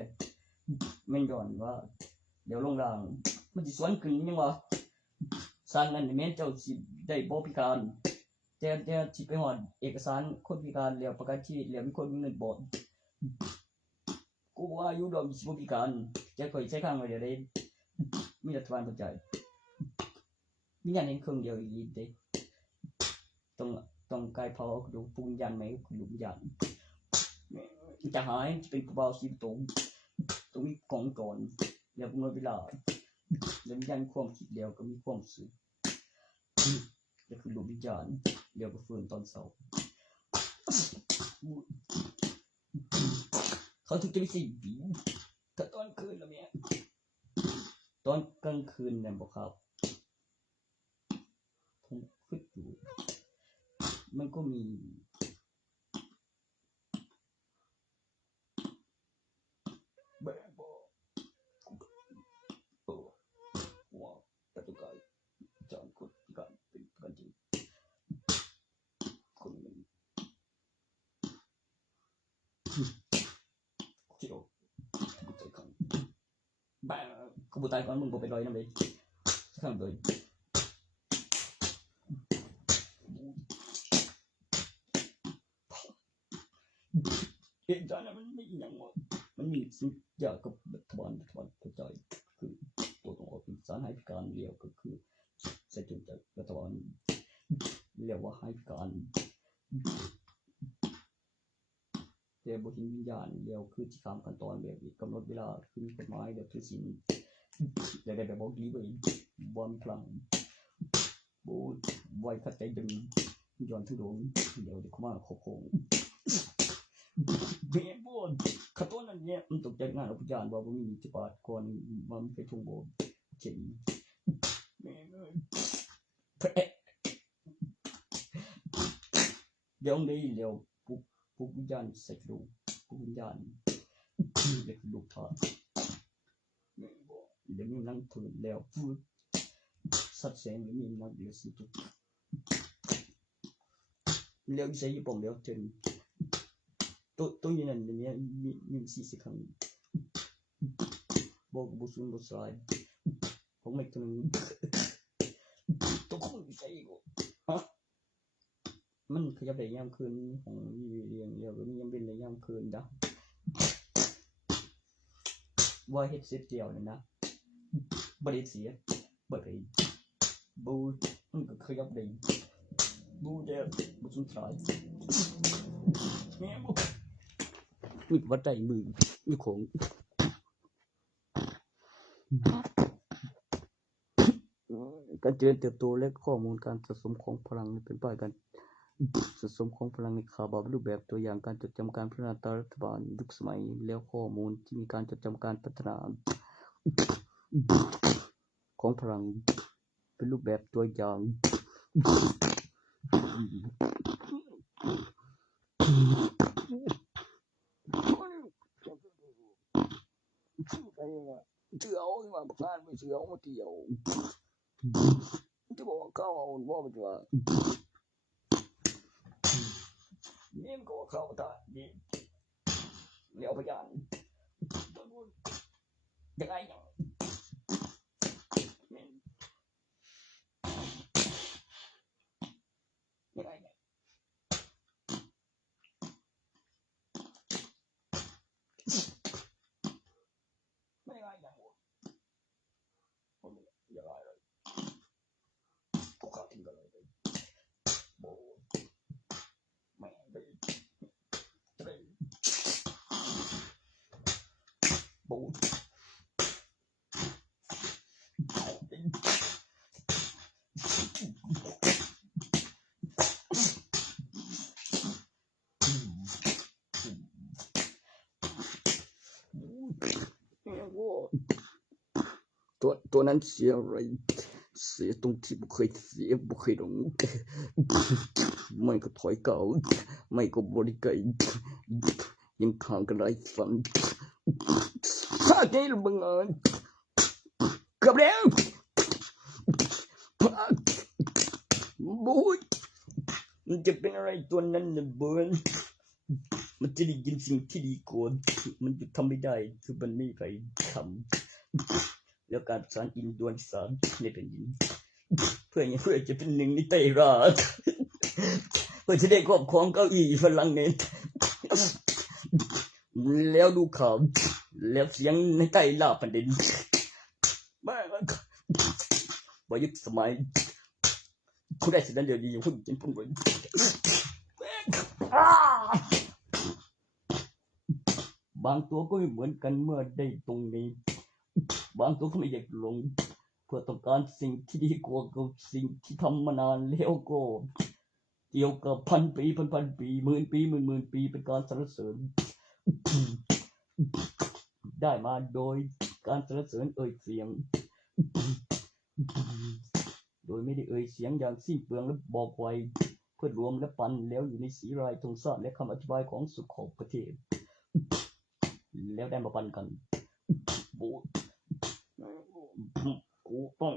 ไม่ย้อนว่าเดี๋ยวลงรางมันสิสวนขึ้นยังวะสร้างนั้นแม่นเจ้าสิได้บ่พิการแต่สิไปฮอดเอกสารคนพิการแล้วประกันชีวิตแล้วมีคนมีเงินบ่กูว่าอยู่ดอกสิบ่พิการจะค่อยใช้ข้างไว้เดี๋ยวได้มีรัฐบาลเข้าใจมีอย่างนี้เครื่องเดียวอีกเด้ต้องกายพอดูปุญญาณไหมคือลุมยันจะหายเป็นกระเป๋าสีตรงนี้กองก่อนแล้วเมื่อเวลาแล้วยันความคิดเดียวก็มีความสุขแล้วคือลุมยันเดียวก็ฟื้นตอนเช้าเขาถึงจะไม่ใช่ผีถ้าตอนคืนแล้วเนี่ยตอนกลางคืนเนี่ยบอกครับผมคิดอยู่มันก็มีแบบว่าปัจจุบันจอนคนการเป็นกันจริงคนหนึ่งที่เราใจขังบ้าเขาบุตรตายก่อนมึงบอกไปลอยน้ำเลยข้างเลยเหตุการณ์มันไม่ยังมันมีสิ่งอยากกับรัฐบาลเข้าใจคือตัวต้องออกเป็นสารให้พิการเดียวก็คือใส่จนจากรัฐบาลเรียกว่าให้พิการแต่บทวิญญาณเดียวคือที่ตามขั้นตอนแบบกำหนดเวลาคือมีกฎหมายเดี๋ยวถือศีลแต่ได้แบบบอกดีไปบอลพลังโบไว้ขัดใจดึงย้อนทุดงเดี๋ยวเข้ามาโค้งเบี้ยบอลขัดต้นนั่นเนี่ยมันตกใจงานอุปจารว่ามันมีจิปาดก่อนมันไปทุ่งโบเจ๋งแม่เลยเดี๋ยวนี้เดี๋ยวปุ๊บวิญญาณใส่กระดูกปุ๊บวิญญาณเด็กลูกทอดเดี๋ยวนี้นั่งถือแล้วฟื้นสัตว์แสงเดี๋ยวนี้นั่งเดี๋ยวสิตุเลี้ยวใส่ยี่ปองเลี้ยวจนตัวนี้นั่นเนี่ยมี40 ครั้งบอกบุษบุษไรผมไม่ถึงตัวคนใส่กูฮะมันขยับได้ยามคืนของเรียงเดียวก็มียามเป็นได้ยามคืนจ้ะว่าเฮ็ดเสร็จเดียวนี่นะบ่ได้เสียบ่ได้บูมันก็ขยับได้บูเดียวบุษไรแม่บุมีวัดใจมือมีของการเจริญเติบโตและข้อมูลการสะสมของพลังเป็นไปกันสะสมของพลังในข่าวแบบรูปแบบตัวอย่างการจดจำการพัฒนารัฐบาลยุคสมัยแล้วข้อมูลที่มีการจดจำการพัฒนาของพลังเป็นรูปแบบตัวอย่างเชื่อเอาที่มาประกันไม่เชื่อเอามาเที่ยวที่บอกเข้าเอาว่ามันว่านี่มันก็เข้าตาดีเลี้ยวพยานยังไงยังยังไงไม่ไงยัง ปูตัวนั้นเสียอะไรเสียตรงที่บ่เคยเสียบ่เคยลงไม่ก็ถอยเก่าไม่ก็บริไกยังข้างกันไรสันถ้าใจละมึงเกือบแล้วบู๊มันจะเป็นอะไรตัวนั้นน่ะเบิร์นมันจะได้ยินสิ่งที่ดีกว่ามันจะทำไม่ได้คือมันไม่ไปทำแล้วการสารอินดวนสารในแผ่นดินเพื่อจะเป็นหนึ่งในไตราเพื่อจะได้ครอบครองเก้าอี้ฝรั่งเศสแล้วดูข่าวแล้วเสียงในใต้ล่าแผ่นดินแม่บ่ยุคสมัยคุณได้สินั้นเดี๋ยวดีหุ่นเป็นพุ่นไว้บางตัวก็ไม่เหมือนกันเมื่อได้ตรงนี้บางตัวก็ไม่อยากลงเพื่อต้องการสิ่งที่ดีกว่ากับสิ่งที่ทำมานานแล้วก็เกี่ยวกับพันปีพันปีหมื่นปีหมื่นปีเป็นการสรรเสริญได้มาโดยการสรรเสริญเอ่ยเสียงโดยไม่ได้เอ่ยเสียงอย่างสิ้นเปลืองและบอกไว้เพื่อรวมและปันแล้วอยู่ในสีรายทงชาติและคำอธิบายของสุขของประเทศแล้วได้มาปันกันกูต้อง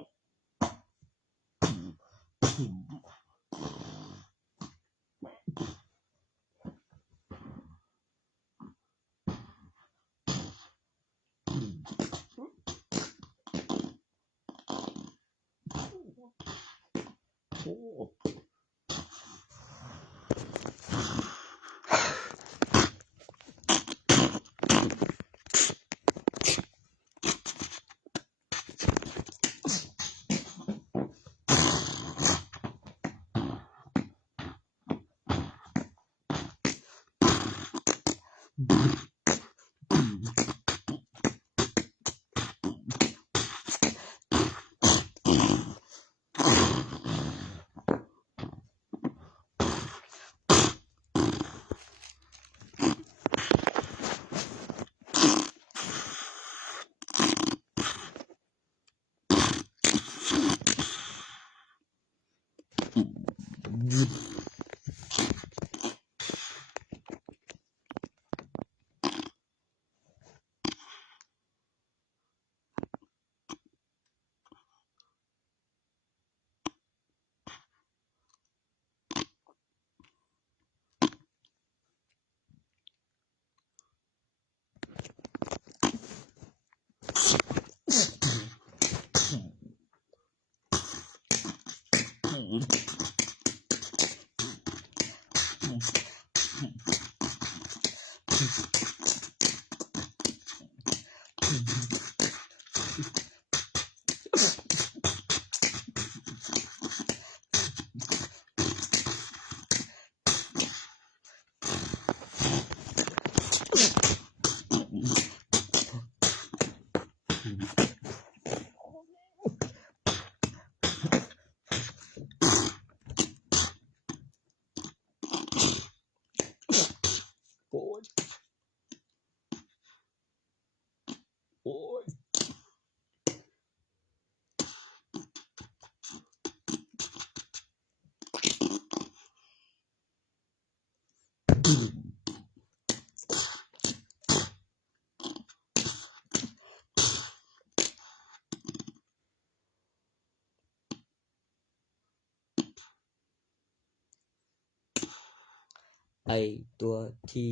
ไอตัวที่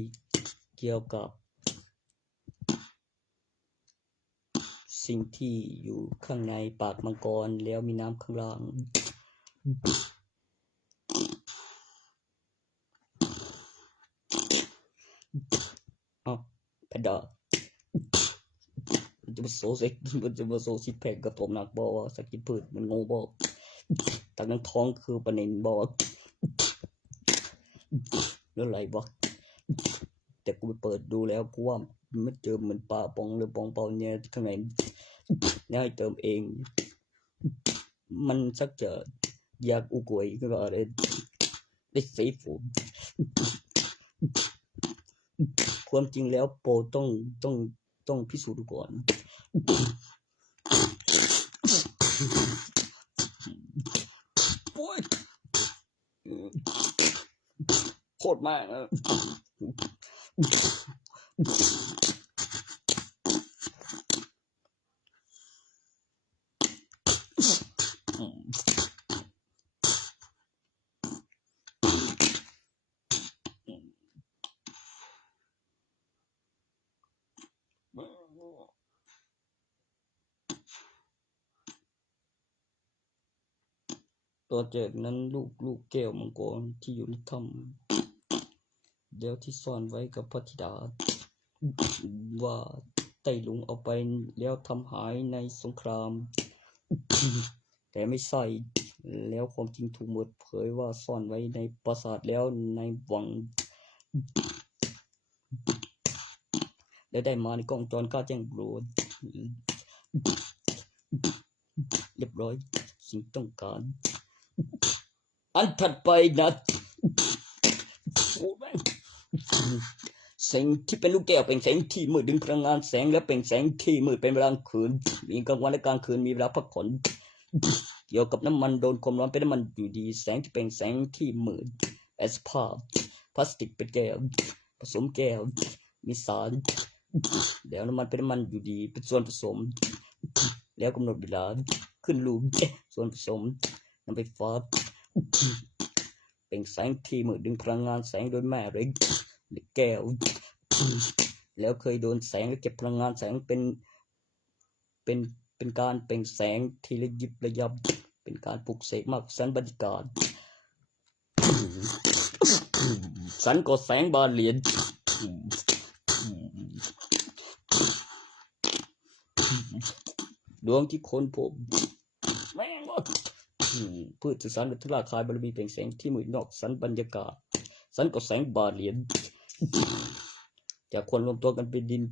เกี่ยวกับสิ่งที่อยู่ข้างในปากมังกรแล้วมีน้ำข้างล่างแพนด้าจะมาโซซิแพคกับผมนักบอกว่าสกินพืชมันงงบอกตั้งนั้นท้องคือประเด็นบอกแล้วอะไรบอกแต่กูไปเปิดดูแล้วกูว่า มันเจอเหมือนปลาปองหรือปองเปาเนี่ยข้างในเนี่ยให้เติมเองมันสักจะอยากอุกวยก็อะไรได้ซีฟูดความจริงแล้วโปต้องพิสูจน์ดูก่อนโอ้ยโคตรมากนะต่อจากนั้นลูกแก้วมังกรที่อยู่ในถ้ำเดี๋ยวที่ซ่อนไว้กับพระธิดาว่าไต้หลุงเอาไปแล้วทำหายในสงครามแต่ไม่ใช่แล้วความจริงถูกเปิดเผยว่าซ่อนไว้ในปราสาทแล้วในวังและได้มาในกล้องจรกล้าแจ้งโปรดเรียบร้อยสิ่งต้องการอันถัดไปนะแสงที่เป็นลูกแก้วเป็นแสงที่มืดดึงพลังงานแสงและเป็นแสงที่มืดเป็นเวลากลางคืนมีกลางวันและกลางคืนมีเวลาพักผ่อนเกี่ยวกับน้ำมันโดนความร้อนเป็นน้ำมันอยู่ดีแสงที่เป็นแสงที่มืดแอสพาร์ตพลาสติกเป็นแก้วผสมแก้วมีสารแล้วน้ำมันเป็นน้ำมันอยู่ดีเป็นส่วนผสมแล้วกำหนดเวลาขึ้นรูปส่วนผสมนำไปฟาดเป็นแสงที่มืดดึงพลังงานแสงโดยแม่เหล็กแก้วแล้วเคยโดนแสงและเก็บพลังงานแสงเป็นการเปล่งแสงที่ระยิบระยับเป็นการปลุกเสกมากแสนบรรยากาศสันก็แสงบานเหรียญดวงที่คนพบแม่งว่าพืชสื่อสารกับทุลาคายบารมีเปล่งแสงที่มืดนอกสันบรรยากาศสันก็แสงบานเหรียญจากคนรวมตัวกันเป็นดิน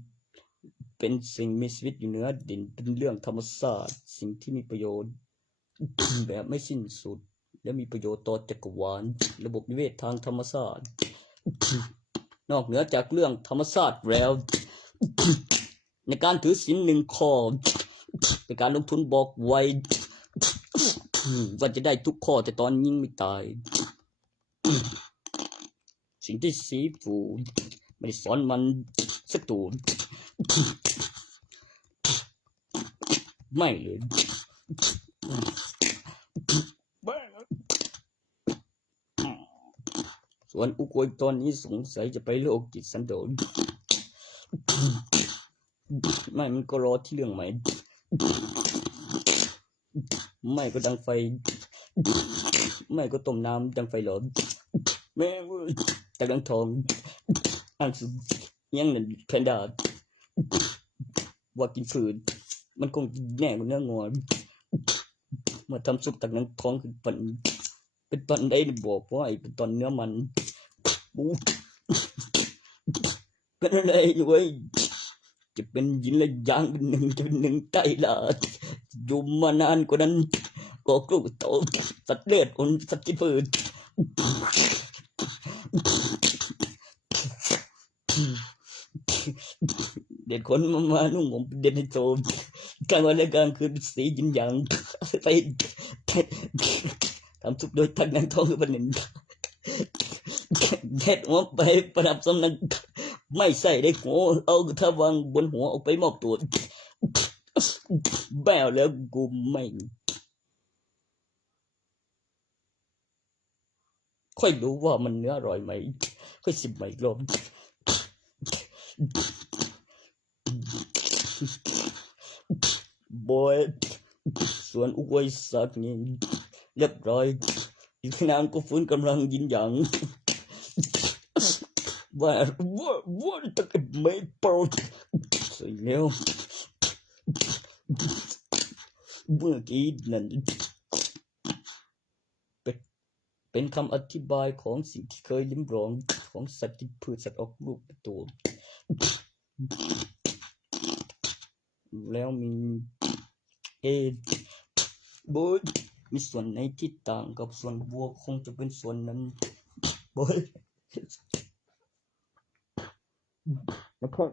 เป็นสิ่งมีชีวิตอยู่เหนือดินเป็นเรื่องธรรมชาติสิ่งที่มีประโยชน์แบบไม่สิ้นสุดและมีประโยชน์ต่อจักรวาลระบบนิเวศทางธรรมชาตินอกเหนือจากเรื่องธรรมชาติแล้วในการถือศีลหนึ่งข้อเป็นการลงทุนบอกไว้ว่าจะได้ทุกข้อแต่ตอนยิ่งไม่ตายสิ่งที่สีฟูไม่ได้สอนมันสักตัวไม่เลยส่วนอุกวยตอนนี้สงสัยจะไปโลกจิตสันโดษไม่มันก็รอที่เรื่องใหม่ไม่ก็ดังไฟไม่ก็ต้มน้ำดังไฟร้อนแม่แต่ดังทองอันสุดยังนั่นแพนด้าว่ากินฝืนมันคงแน่กว่าเนื้องอนมาทำซุปตักนังท้องคือเป็นปันได้บอกว่าไอ้เป็นตอนเนื้อมันบูเป็นอะไรอยู่เว้ยจะเป็นยินและยางเป็นหนึ่งจะเป็นหนึ่งใจละอยู่มานานกว่านั้นก็กลัวโตสัตว์เลือดคนสัตว์กินฝืนเด็ดคนมานุ่งผมเด็ดในโจมกลางวันและกลางคืนสียินอย่างไปทำทุกโดยทักนางทองกับหนึ่งเด็ดหัวไปประดับสำนักไม่ใส่ได้หัวเอาถ้าวางบนหัวออกไปมอบตัวแบ้แล้วกูไม่ค่อยรู้ว่ามันเนื้ออร่อยไหมค่อยสิบใหม่รอบบอยส่วนอุกวยสักนี่เรียบร้อยอีกนางก็ฟื้นกำลังยินอย่างว่าตะเก็บไม่โปรดสวยแล้วเมื่อกี้นั่นเป็นคำอธิบายของสิ่งที่เคยลิ้มรองของสัตว์กินพืชสัตว์ออกลูกเป็นตัว แล้วมีเอโบยมีส่วนไหนที่ต่างกับส่วนบวกคงจะเป็นส่วนนั้นโบยแล้วก็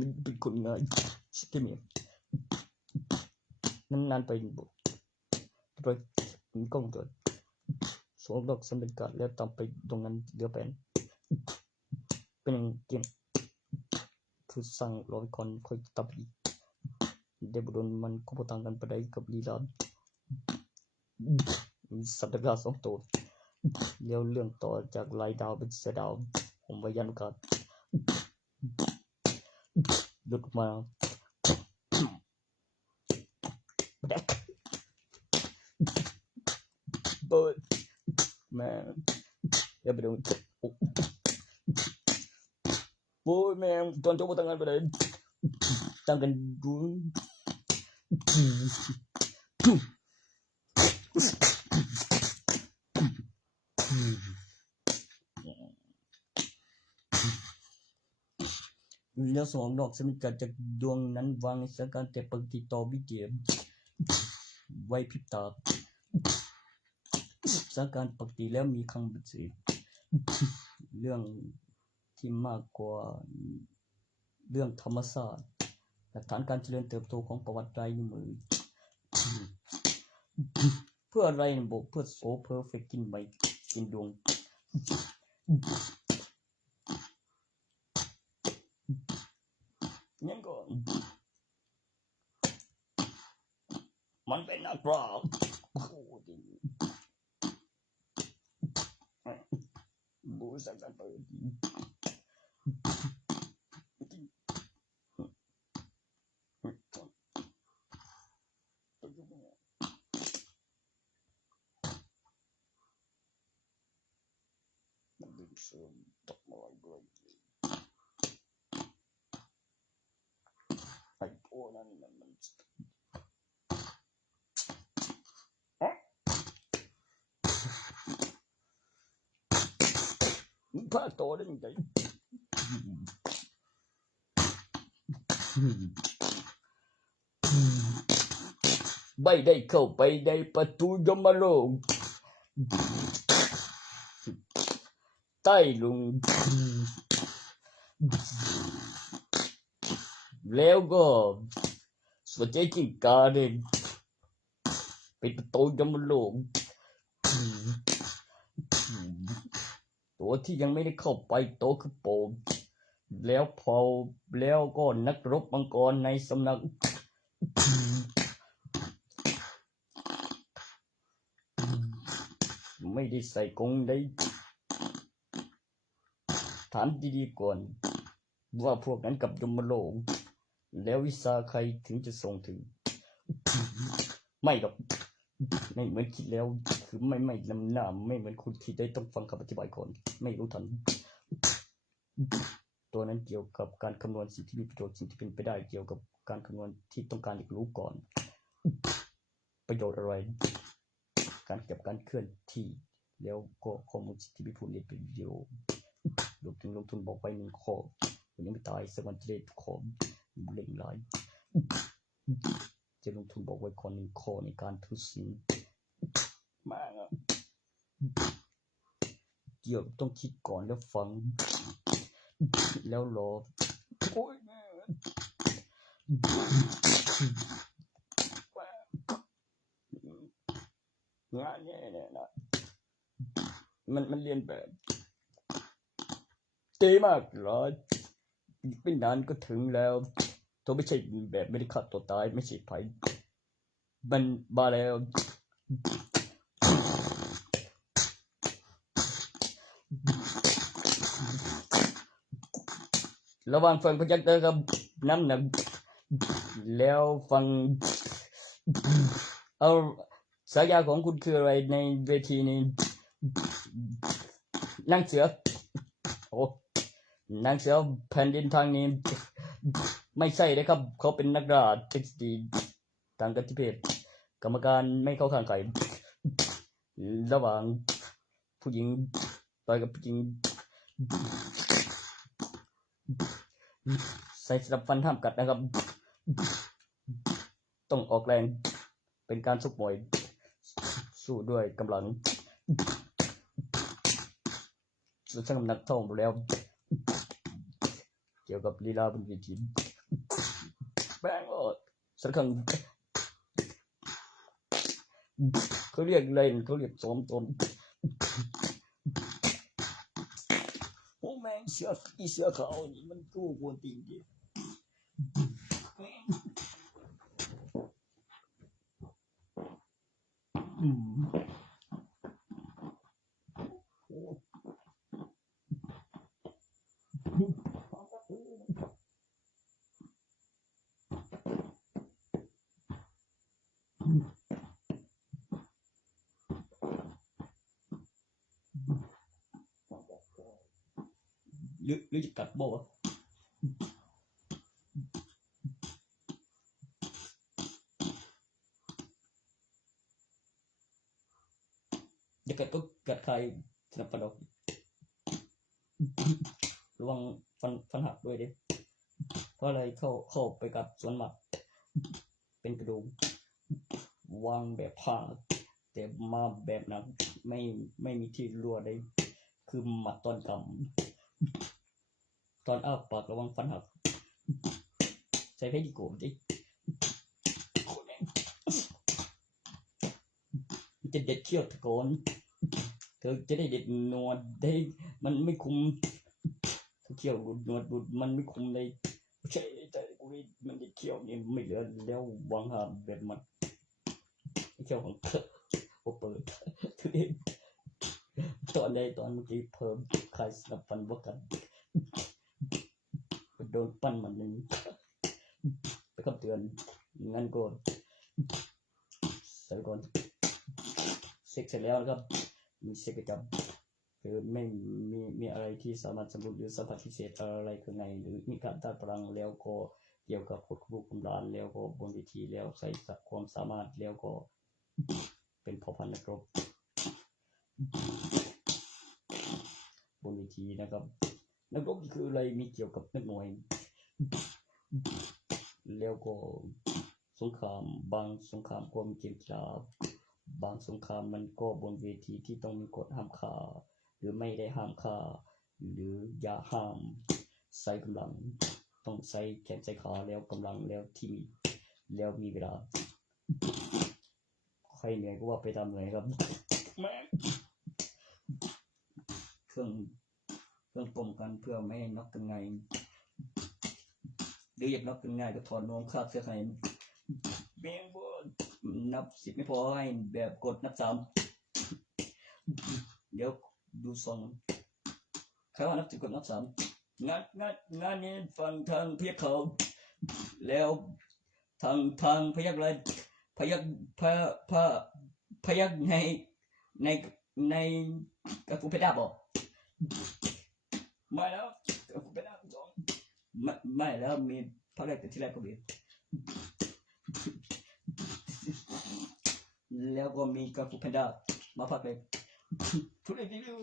มันเป็นคนง่ายใช่ไหมนานๆไปบอกโดยมีกล้องตัวสวมดอกสำเร็จการแล้วตามไปตรงนั้นเดี๋ยวเป็นอย่างเกี่ยงคือสั่งร้อยคนค่อยตับอีกเดบโดนมันก็พอต่างกันไปได้กับลีลาสัตว์ตะกร้าสองตัวเลี้ยวเรื่องต่อจากลายดาวเป็นเสือดาวผมวายันกาศหลุดมาแดกเบิร์ดแม่อย่าไปโดนโอ้ยแม่ตอนจบต่างกันไปเลยต่างกันดูแล้วสองดอกสมิกัดจากดวงนั้นวางในสถานการณ์แต่ปกติต่อวิเดียไว้พริบตาสถานการณ์ปกติแล้วมีคำบันทึกเรื่องที่มากกว่าเรื่องธรรมศาสตร์หลักฐานการเจริญเติบโตของประวัติลายนิ้วมือเพื่ออะไรบอกเพื่อโซเพอร์เฟกต์กินใบกินดวงงั้นก็มันเป็นนักปราชญ์บูสักกันเปิดเสริมตกมาด้วยไอ้พวกนั้นมันพลาดตัวได้ยังไงไม่ได้เข้าไปในประตูยมโลกใต้ลงแล้วก็สวดใจจิงกาเด่นเป็นประตูยมโลกตัวที่ยังไม่ได้เข้าไปโตคือโปมแล้วพอแล้วก็นักรบมังกรในสำนักไม่ได้ใส่กรงได้ถามดีๆก่อนว่าพวกนั้นกับยมโลกแล้ววิสาใครถึงจะส่งถึงไม่หรอกไม่เหมือนคิดแล้วคือไม่นำหน้าไม่เหมือนคุณคิดได้ต้องฟังคำอธิบายก่อนไม่รู้ทันตัวนั้นเกี่ยวกับการคำนวณสิ่งที่มีประโยชน์สิ่งที่เป็นไปได้เกี่ยวกับการคำนวณที่ต้องการอยากรู้ก่อนประโยชน์อะไรการเก็บการเคลื่อนที่แล้วก็ข้อมูลที่มีผู้เรียนเป็นวิดีโอลงทุนบอกไป1 ข้อวันนี้ไม่ตายสักวันจะได้ของเล่งหลายจะลงทุนบอกไว้คน1 ข้อในการทุศีมากเกี่ยวต้องคิดก่อนแล้วฟังแล้วรอโอ้ยงานนี้เนี่ยนะมันเรียนแบบเจ๋มากเลยไม่นานก็ถึงแล้วตัวไม่ใช่แบบไม่ได้ฆ่าตัวตายไม่ใช่ภัยมันมาแล้วระวังฟังพยักเตอร์ครับ น้ำหนักแล้วฟังเอาฉายาของคุณคืออะไรในเวทีนี้นางเสือโอ้นางเสือแผ่นดินทางนี้ไม่ใช่เลยครับเขาเป็นนักล่าทฤษฎีทางการทิเพศกรรมการไม่เข้าข้างใครระหว่างผู้หญิงต่อยกับผู้หญิงใส่สนับฟันห้ามกัดนะครับต้องออกแรงเป็นการชกมวยสู้ด้วยกำลังสู้ช่างน้ำหนักเท่าแล้วเกี่ยวกับลีลาบนเวทีแบงโอ้สักครั้งเขาเรียกอะไรเขาเรียกซ้อมตนโอ้แม่งเสือขาวนี่มันกู้กวนตีนดิหรือจะกัดบ่จะกัดก็กัดใครสนับฟันออกระวังฟันหักด้วยดิเพราะอะไรเข้าไปกับส่วนหมักเป็นกระดูกวางแบบผ้าแต่มาแบบหนักไม่มีที่รั่วได้คือหมัดตอนกำตอนอ้าปากระวังฟันหักใช้เพชรดีโกมดิจะเด็ดเขี้ยวตะโกนเธอจะได้เด็ดหนวดได้มันไม่คุมเขี้ยวหลุดหนวดหลุดมันไม่คุมเลยใช่แต่กูมันเด็ดเขี้ยวนี่ไม่เหลือแล้ววางหามแบบมันเขี้ยวของเธอเปิดทุเรศตอนเมื่อกี้เพิ่มใครสนับฟันว่ากันโดนปั้นมันนึงไปคำเตือนงั้นก็ใส่ก่อนเซ็กเสร็จแล้วนะครับมีเซ็กประจำคือไม่มีอะไรที่สามารถสมบูรณ์หรือสัมผัสพิเศษอะไรข้างในหรือมีการต้านพลังแล้วก็เกี่ยวกับกฎบุกกำลังแล้วก็บนเวทีแล้วใส่ความสามารถแล้วก็เป็นเผ่าพันธุ์นักรบบนเวทีนะครับนักรบคืออะไรมีเกี่ยวกับนักมวยแล้วก็สงครามบางสงครามก็มีเกมกีฬาบางสงครามมันก็บนเวทีที่ต้องมีกฎห้ามฆ่าหรือไม่ได้ห้ามฆ่าหรืออย่าห้ามใช้กำลังต้องใช้แขนใช้ขาแล้วกำลังแล้วที่มีแล้วมีเวลาใครเหนื่อยก็ว่าไปตามเหนื่อยครับเครื่องป้องกันเพื่อไม่ให้น็อกกันง่ายหรืออยากน็อกกันง่ายก็ถอดนวมคาดเสื้อให้เบี้ยงบนนับ10ไม่พอให้แบบกดนับ3เดี๋ยวดูซองใครว่านับ10กดนับ3งานนี้ฟังทางพยักเขาแล้วทางพยักอะไรพยักพยักในกระปุกเพชรดาบอกไม่แล้วกระปุกเพชรดาสองไม่แล้วมีภาคแรกแต่ที่แรกก็มีแล้วก็มีกระปุกเพชรดามาภาคแรกทุเรศนิดนึง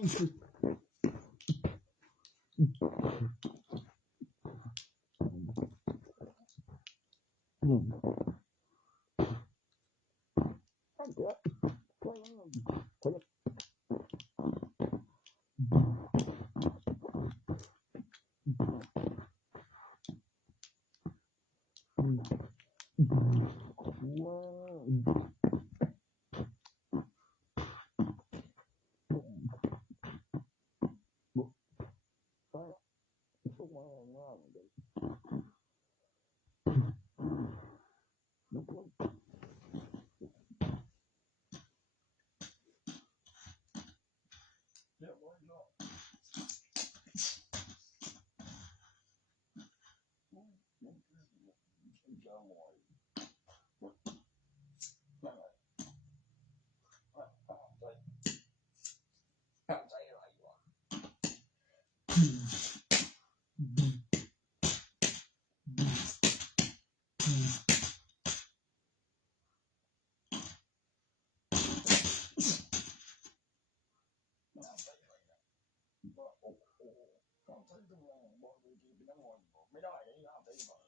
ต้องใช้กำลังบอกดีๆเป็นนักมวยบอกไม่ได้ห้ามใช้กำลัง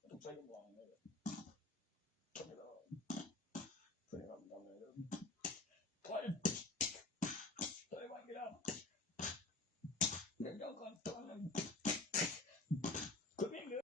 ต้องใช้กำลังเลยทำไม่ได้ใช้กำลังทำไงเลยถอยไว้ไม่ได้เดี๋ยวก่อนตัวนึง